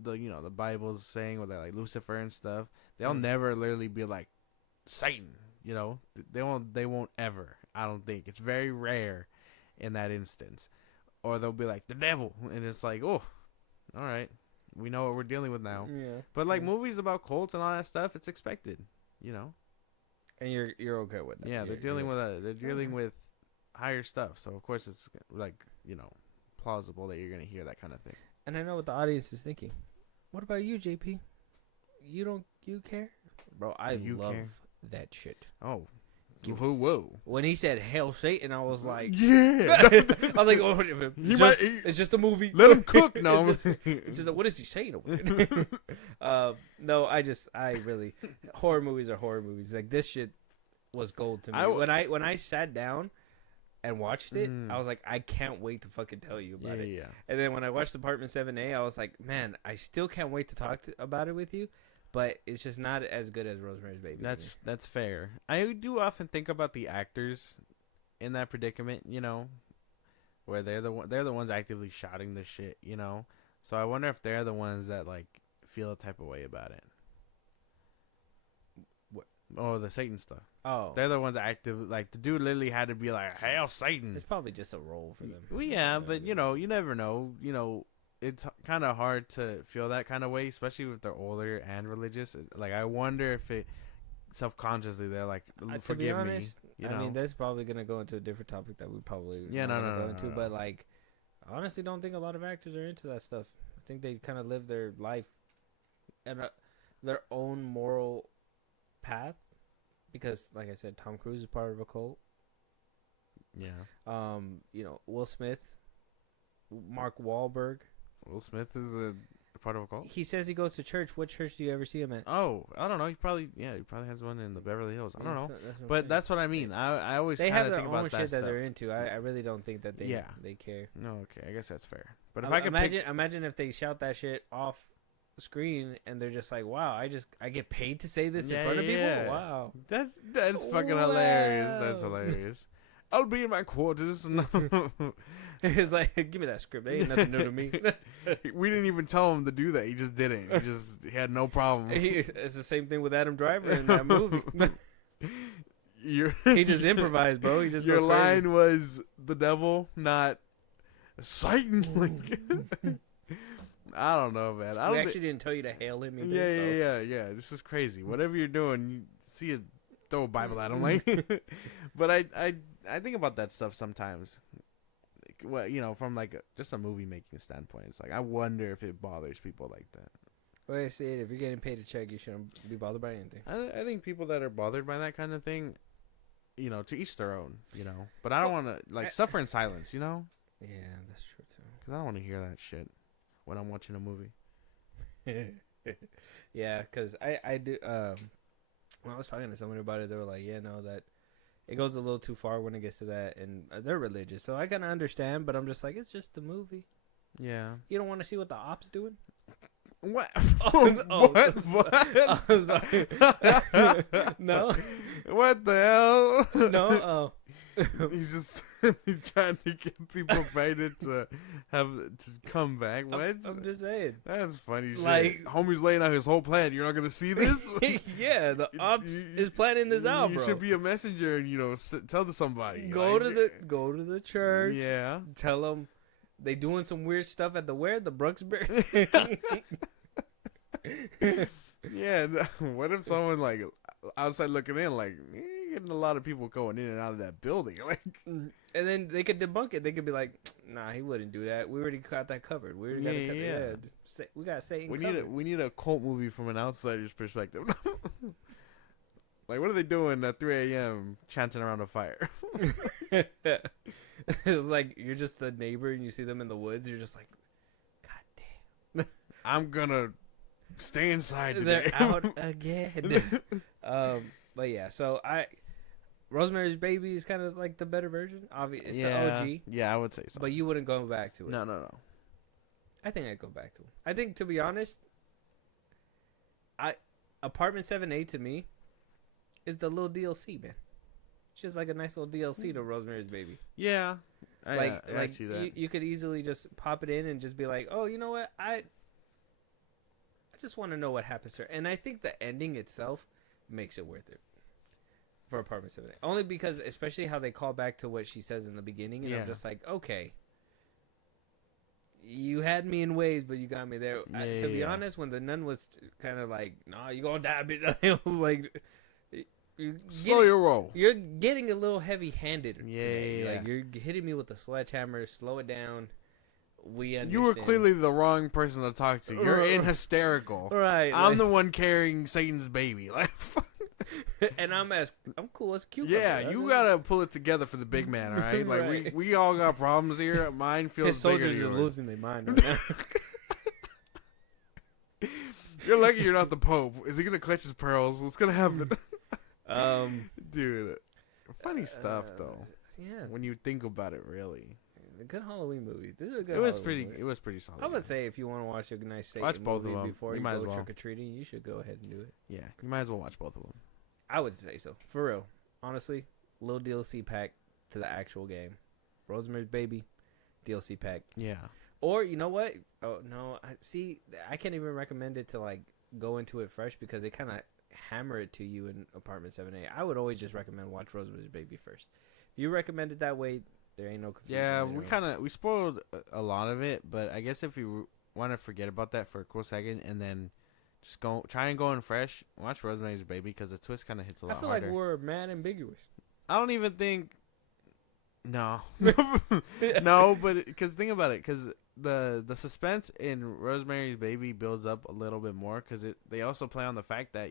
the Bible's saying, or they're Lucifer and stuff. They'll never literally be Satan. They won't ever. I don't think it's very rare in that instance. Or they'll be the devil, and it's oh, all right, we know what we're dealing with now. Yeah. But movies about cults and all that stuff, it's expected. And you're okay with that. Yeah, they're dealing with higher stuff, so of course it's plausible that you're gonna hear that kind of thing. And I know what the audience is thinking. What about you, JP? You care? Bro, I love that shit. Oh. Whoa. When he said "Hail Satan," I was like, Yeah. I was like, oh, it's just a movie. Let him cook. No. It's just what is he saying over there? No, I really, horror movies are horror movies. Like, this shit was gold to me. When I sat down and watched it, I was like, I can't wait to fucking tell you about it. Yeah. And then when I watched Apartment 7A, I was like, man, I still can't wait to talk about it with you. But it's just not as good as Rosemary's Baby. That's fair. I do often think about the actors in that predicament, where they're the ones actively shouting this shit, So I wonder if they're the ones that feel a type of way about it. What? Oh, the Satan stuff. Oh, They're the ones active. The dude literally had to be "Hail Satan." it's probably just a role for them. Well, yeah, but you never know. It's kind of hard to feel that kind of way, especially if they're older and religious. I wonder if it self-consciously they're forgive to be honest, me. I mean, that's probably gonna go into a different topic that we probably no go into. No. But I honestly don't think a lot of actors are into that stuff. I think they kind of live their life and their own moral path, because, like I said, Tom Cruise is part of a cult. Yeah. Will Smith, Mark Wahlberg. Will Smith is a part of a cult? He says he goes to church. What church do you ever see him at? Oh, I don't know. He probably has one in the Beverly Hills. I don't know. But That's what I mean. I always they have their think own about shit that stuff. they're into. I really don't think that they care. No, okay. I guess that's fair. But if I could imagine if they shout that shit off screen and they're just like, wow, I get paid to say this in front of people. Wow, that's fucking hilarious. That's hilarious. I'll be in my quarters. It's like, give me that script. They ain't nothing new to me. We didn't even tell him to do that. He just did it. He had no problem. It's the same thing with Adam Driver in that movie. He just improvised, bro. He just your line was the devil, not Satan. Like, I don't know, man. We actually didn't tell you to hail him either. Yeah. This is crazy. Whatever you're doing, you see it, throw a Bible at him, like. But I think about that stuff sometimes. Well, from like just a movie making standpoint, it's like I wonder if it bothers people like that. Well, I say it. If you're getting paid a check, you shouldn't be bothered by anything. I think people that are bothered by that kind of thing, to each their own, But I don't want to suffer in silence, Yeah, that's true too. Because I don't want to hear that shit when I'm watching a movie. Yeah, because I do. When I was talking to somebody about it, they were like, "Yeah, no, that it goes a little too far when it gets to that," and they're religious, so I kind of understand. But I'm just like, it's just a movie. Yeah. You don't want to see what the ops doing? What? What? I'm sorry. No. What the hell? No. He's just trying to get people excited to come back. What? I'm just saying. That's funny shit. Like, homie's laying out his whole plan. You're not gonna see this? Yeah, the ops is planning this out, bro. You should be a messenger and tell to somebody. Go to the church. Yeah. Tell them they doing some weird stuff at the Brooksbury. Yeah. What if someone like outside looking in, like, getting a lot of people going in and out of that building, like, and then they could debunk it. They could be like, "Nah, he wouldn't do that. We already got that covered. We already we got Satan covered." We need a cult movie from an outsider's perspective. Like, what are they doing at 3 a.m. chanting around a fire? It was like you're just the neighbor and you see them in the woods. You're just like, God damn, I'm gonna stay inside today. They're out again. But yeah, so Rosemary's Baby is kind of like the better version. Obviously, it's the OG. Yeah, I would say so. But you wouldn't go back to it. No. I think I'd go back to it. I think, to be honest, Apartment 7A to me is the little DLC, man. It's just like a nice little DLC to Rosemary's Baby. Yeah. I see that. You could easily just pop it in and just be like, oh, you know what? I just want to know what happens to her. And I think the ending itself makes it worth it for Apartment 7A. Only because, especially how they call back to what she says in the beginning. And I'm just like, okay. You had me in ways, but you got me there. To be honest, when the nun was kind of like, "Nah, you gonna die, bitch," I was like, "Slow your roll." You're getting a little heavy-handed today. Yeah. Like, you're hitting me with a sledgehammer. Slow it down. We understand. You were clearly the wrong person to talk to. You're in hysterical. Right. I'm the one carrying Satan's baby. Like, and I'm cool as cute. Yeah, you gotta pull it together for the big man, all right? Like, right. we all got problems here. Mine feels His soldiers bigger than are yours. losing their mind right now. You're lucky you're not the Pope. Is he gonna clutch his pearls? What's gonna happen? Dude, funny stuff though. Yeah, when you think about it, really. A good Halloween movie. This is a good. It was pretty solid. I would say if you want to watch a nice Satan watch both movie of them before you might go as well. trick or treating, you should go ahead and do it. Yeah, you might as well watch both of them. I would say so, for real. Honestly, little DLC pack to the actual game. Rosemary's Baby, DLC pack. Yeah. Or you know what? Oh no, I can't even recommend it to like go into it fresh because they kind of hammer it to you in Apartment 7A. I would always just recommend watch Rosemary's Baby first. If you recommend it that way, there ain't no confusion. Yeah, we spoiled a lot of it, but I guess if you want to forget about that for a cool second and then just try and go in fresh, watch Rosemary's Baby because the twist kind of hits a lot harder. I feel like we're mad ambiguous. I don't even think. No, no, but because think about it, because the suspense in Rosemary's Baby builds up a little bit more because they also play on the fact that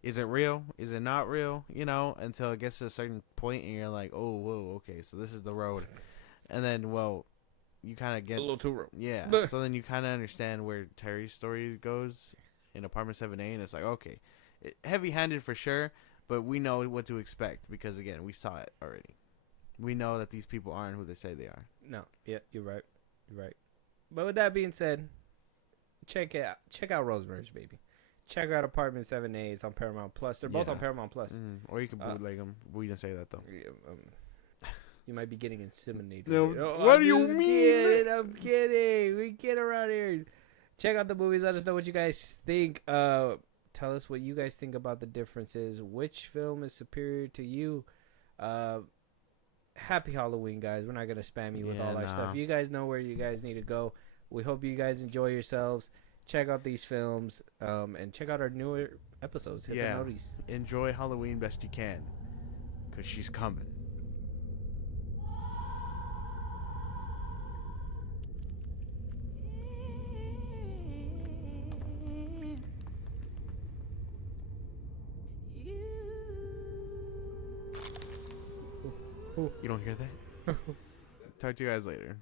is it real, is it not real, until it gets to a certain point and you're like, oh, whoa, okay, so this is the road, and then you kind of A get little too real. yeah. So then you kind of understand where Terry's story goes in Apartment 7A, and it's like okay, heavy-handed for sure, but we know what to expect because again, we saw it already. We know that these people aren't who they say they are. No, yeah, you're right. You're right. But with that being said, check it out. Check out Rosemary's Baby. Check out Apartment 7A. It's on Paramount Plus. They're both Yeah. on Paramount Plus. Or you can bootleg them. We didn't say that though. Yeah, you might be getting inseminated. No, Oh, what I'm do you just mean? Kidding. I'm kidding. We get around here. Check out the movies. Let us know what you guys think. Tell us what you guys think about the differences. Which film is superior to you? Happy Halloween, guys. We're not going to spam you with all our stuff. You guys know where you guys need to go. We hope you guys enjoy yourselves. Check out these films and check out our newer episodes. Hit the notice. Enjoy Halloween best you can because she's coming. You don't hear that? Talk to you guys later.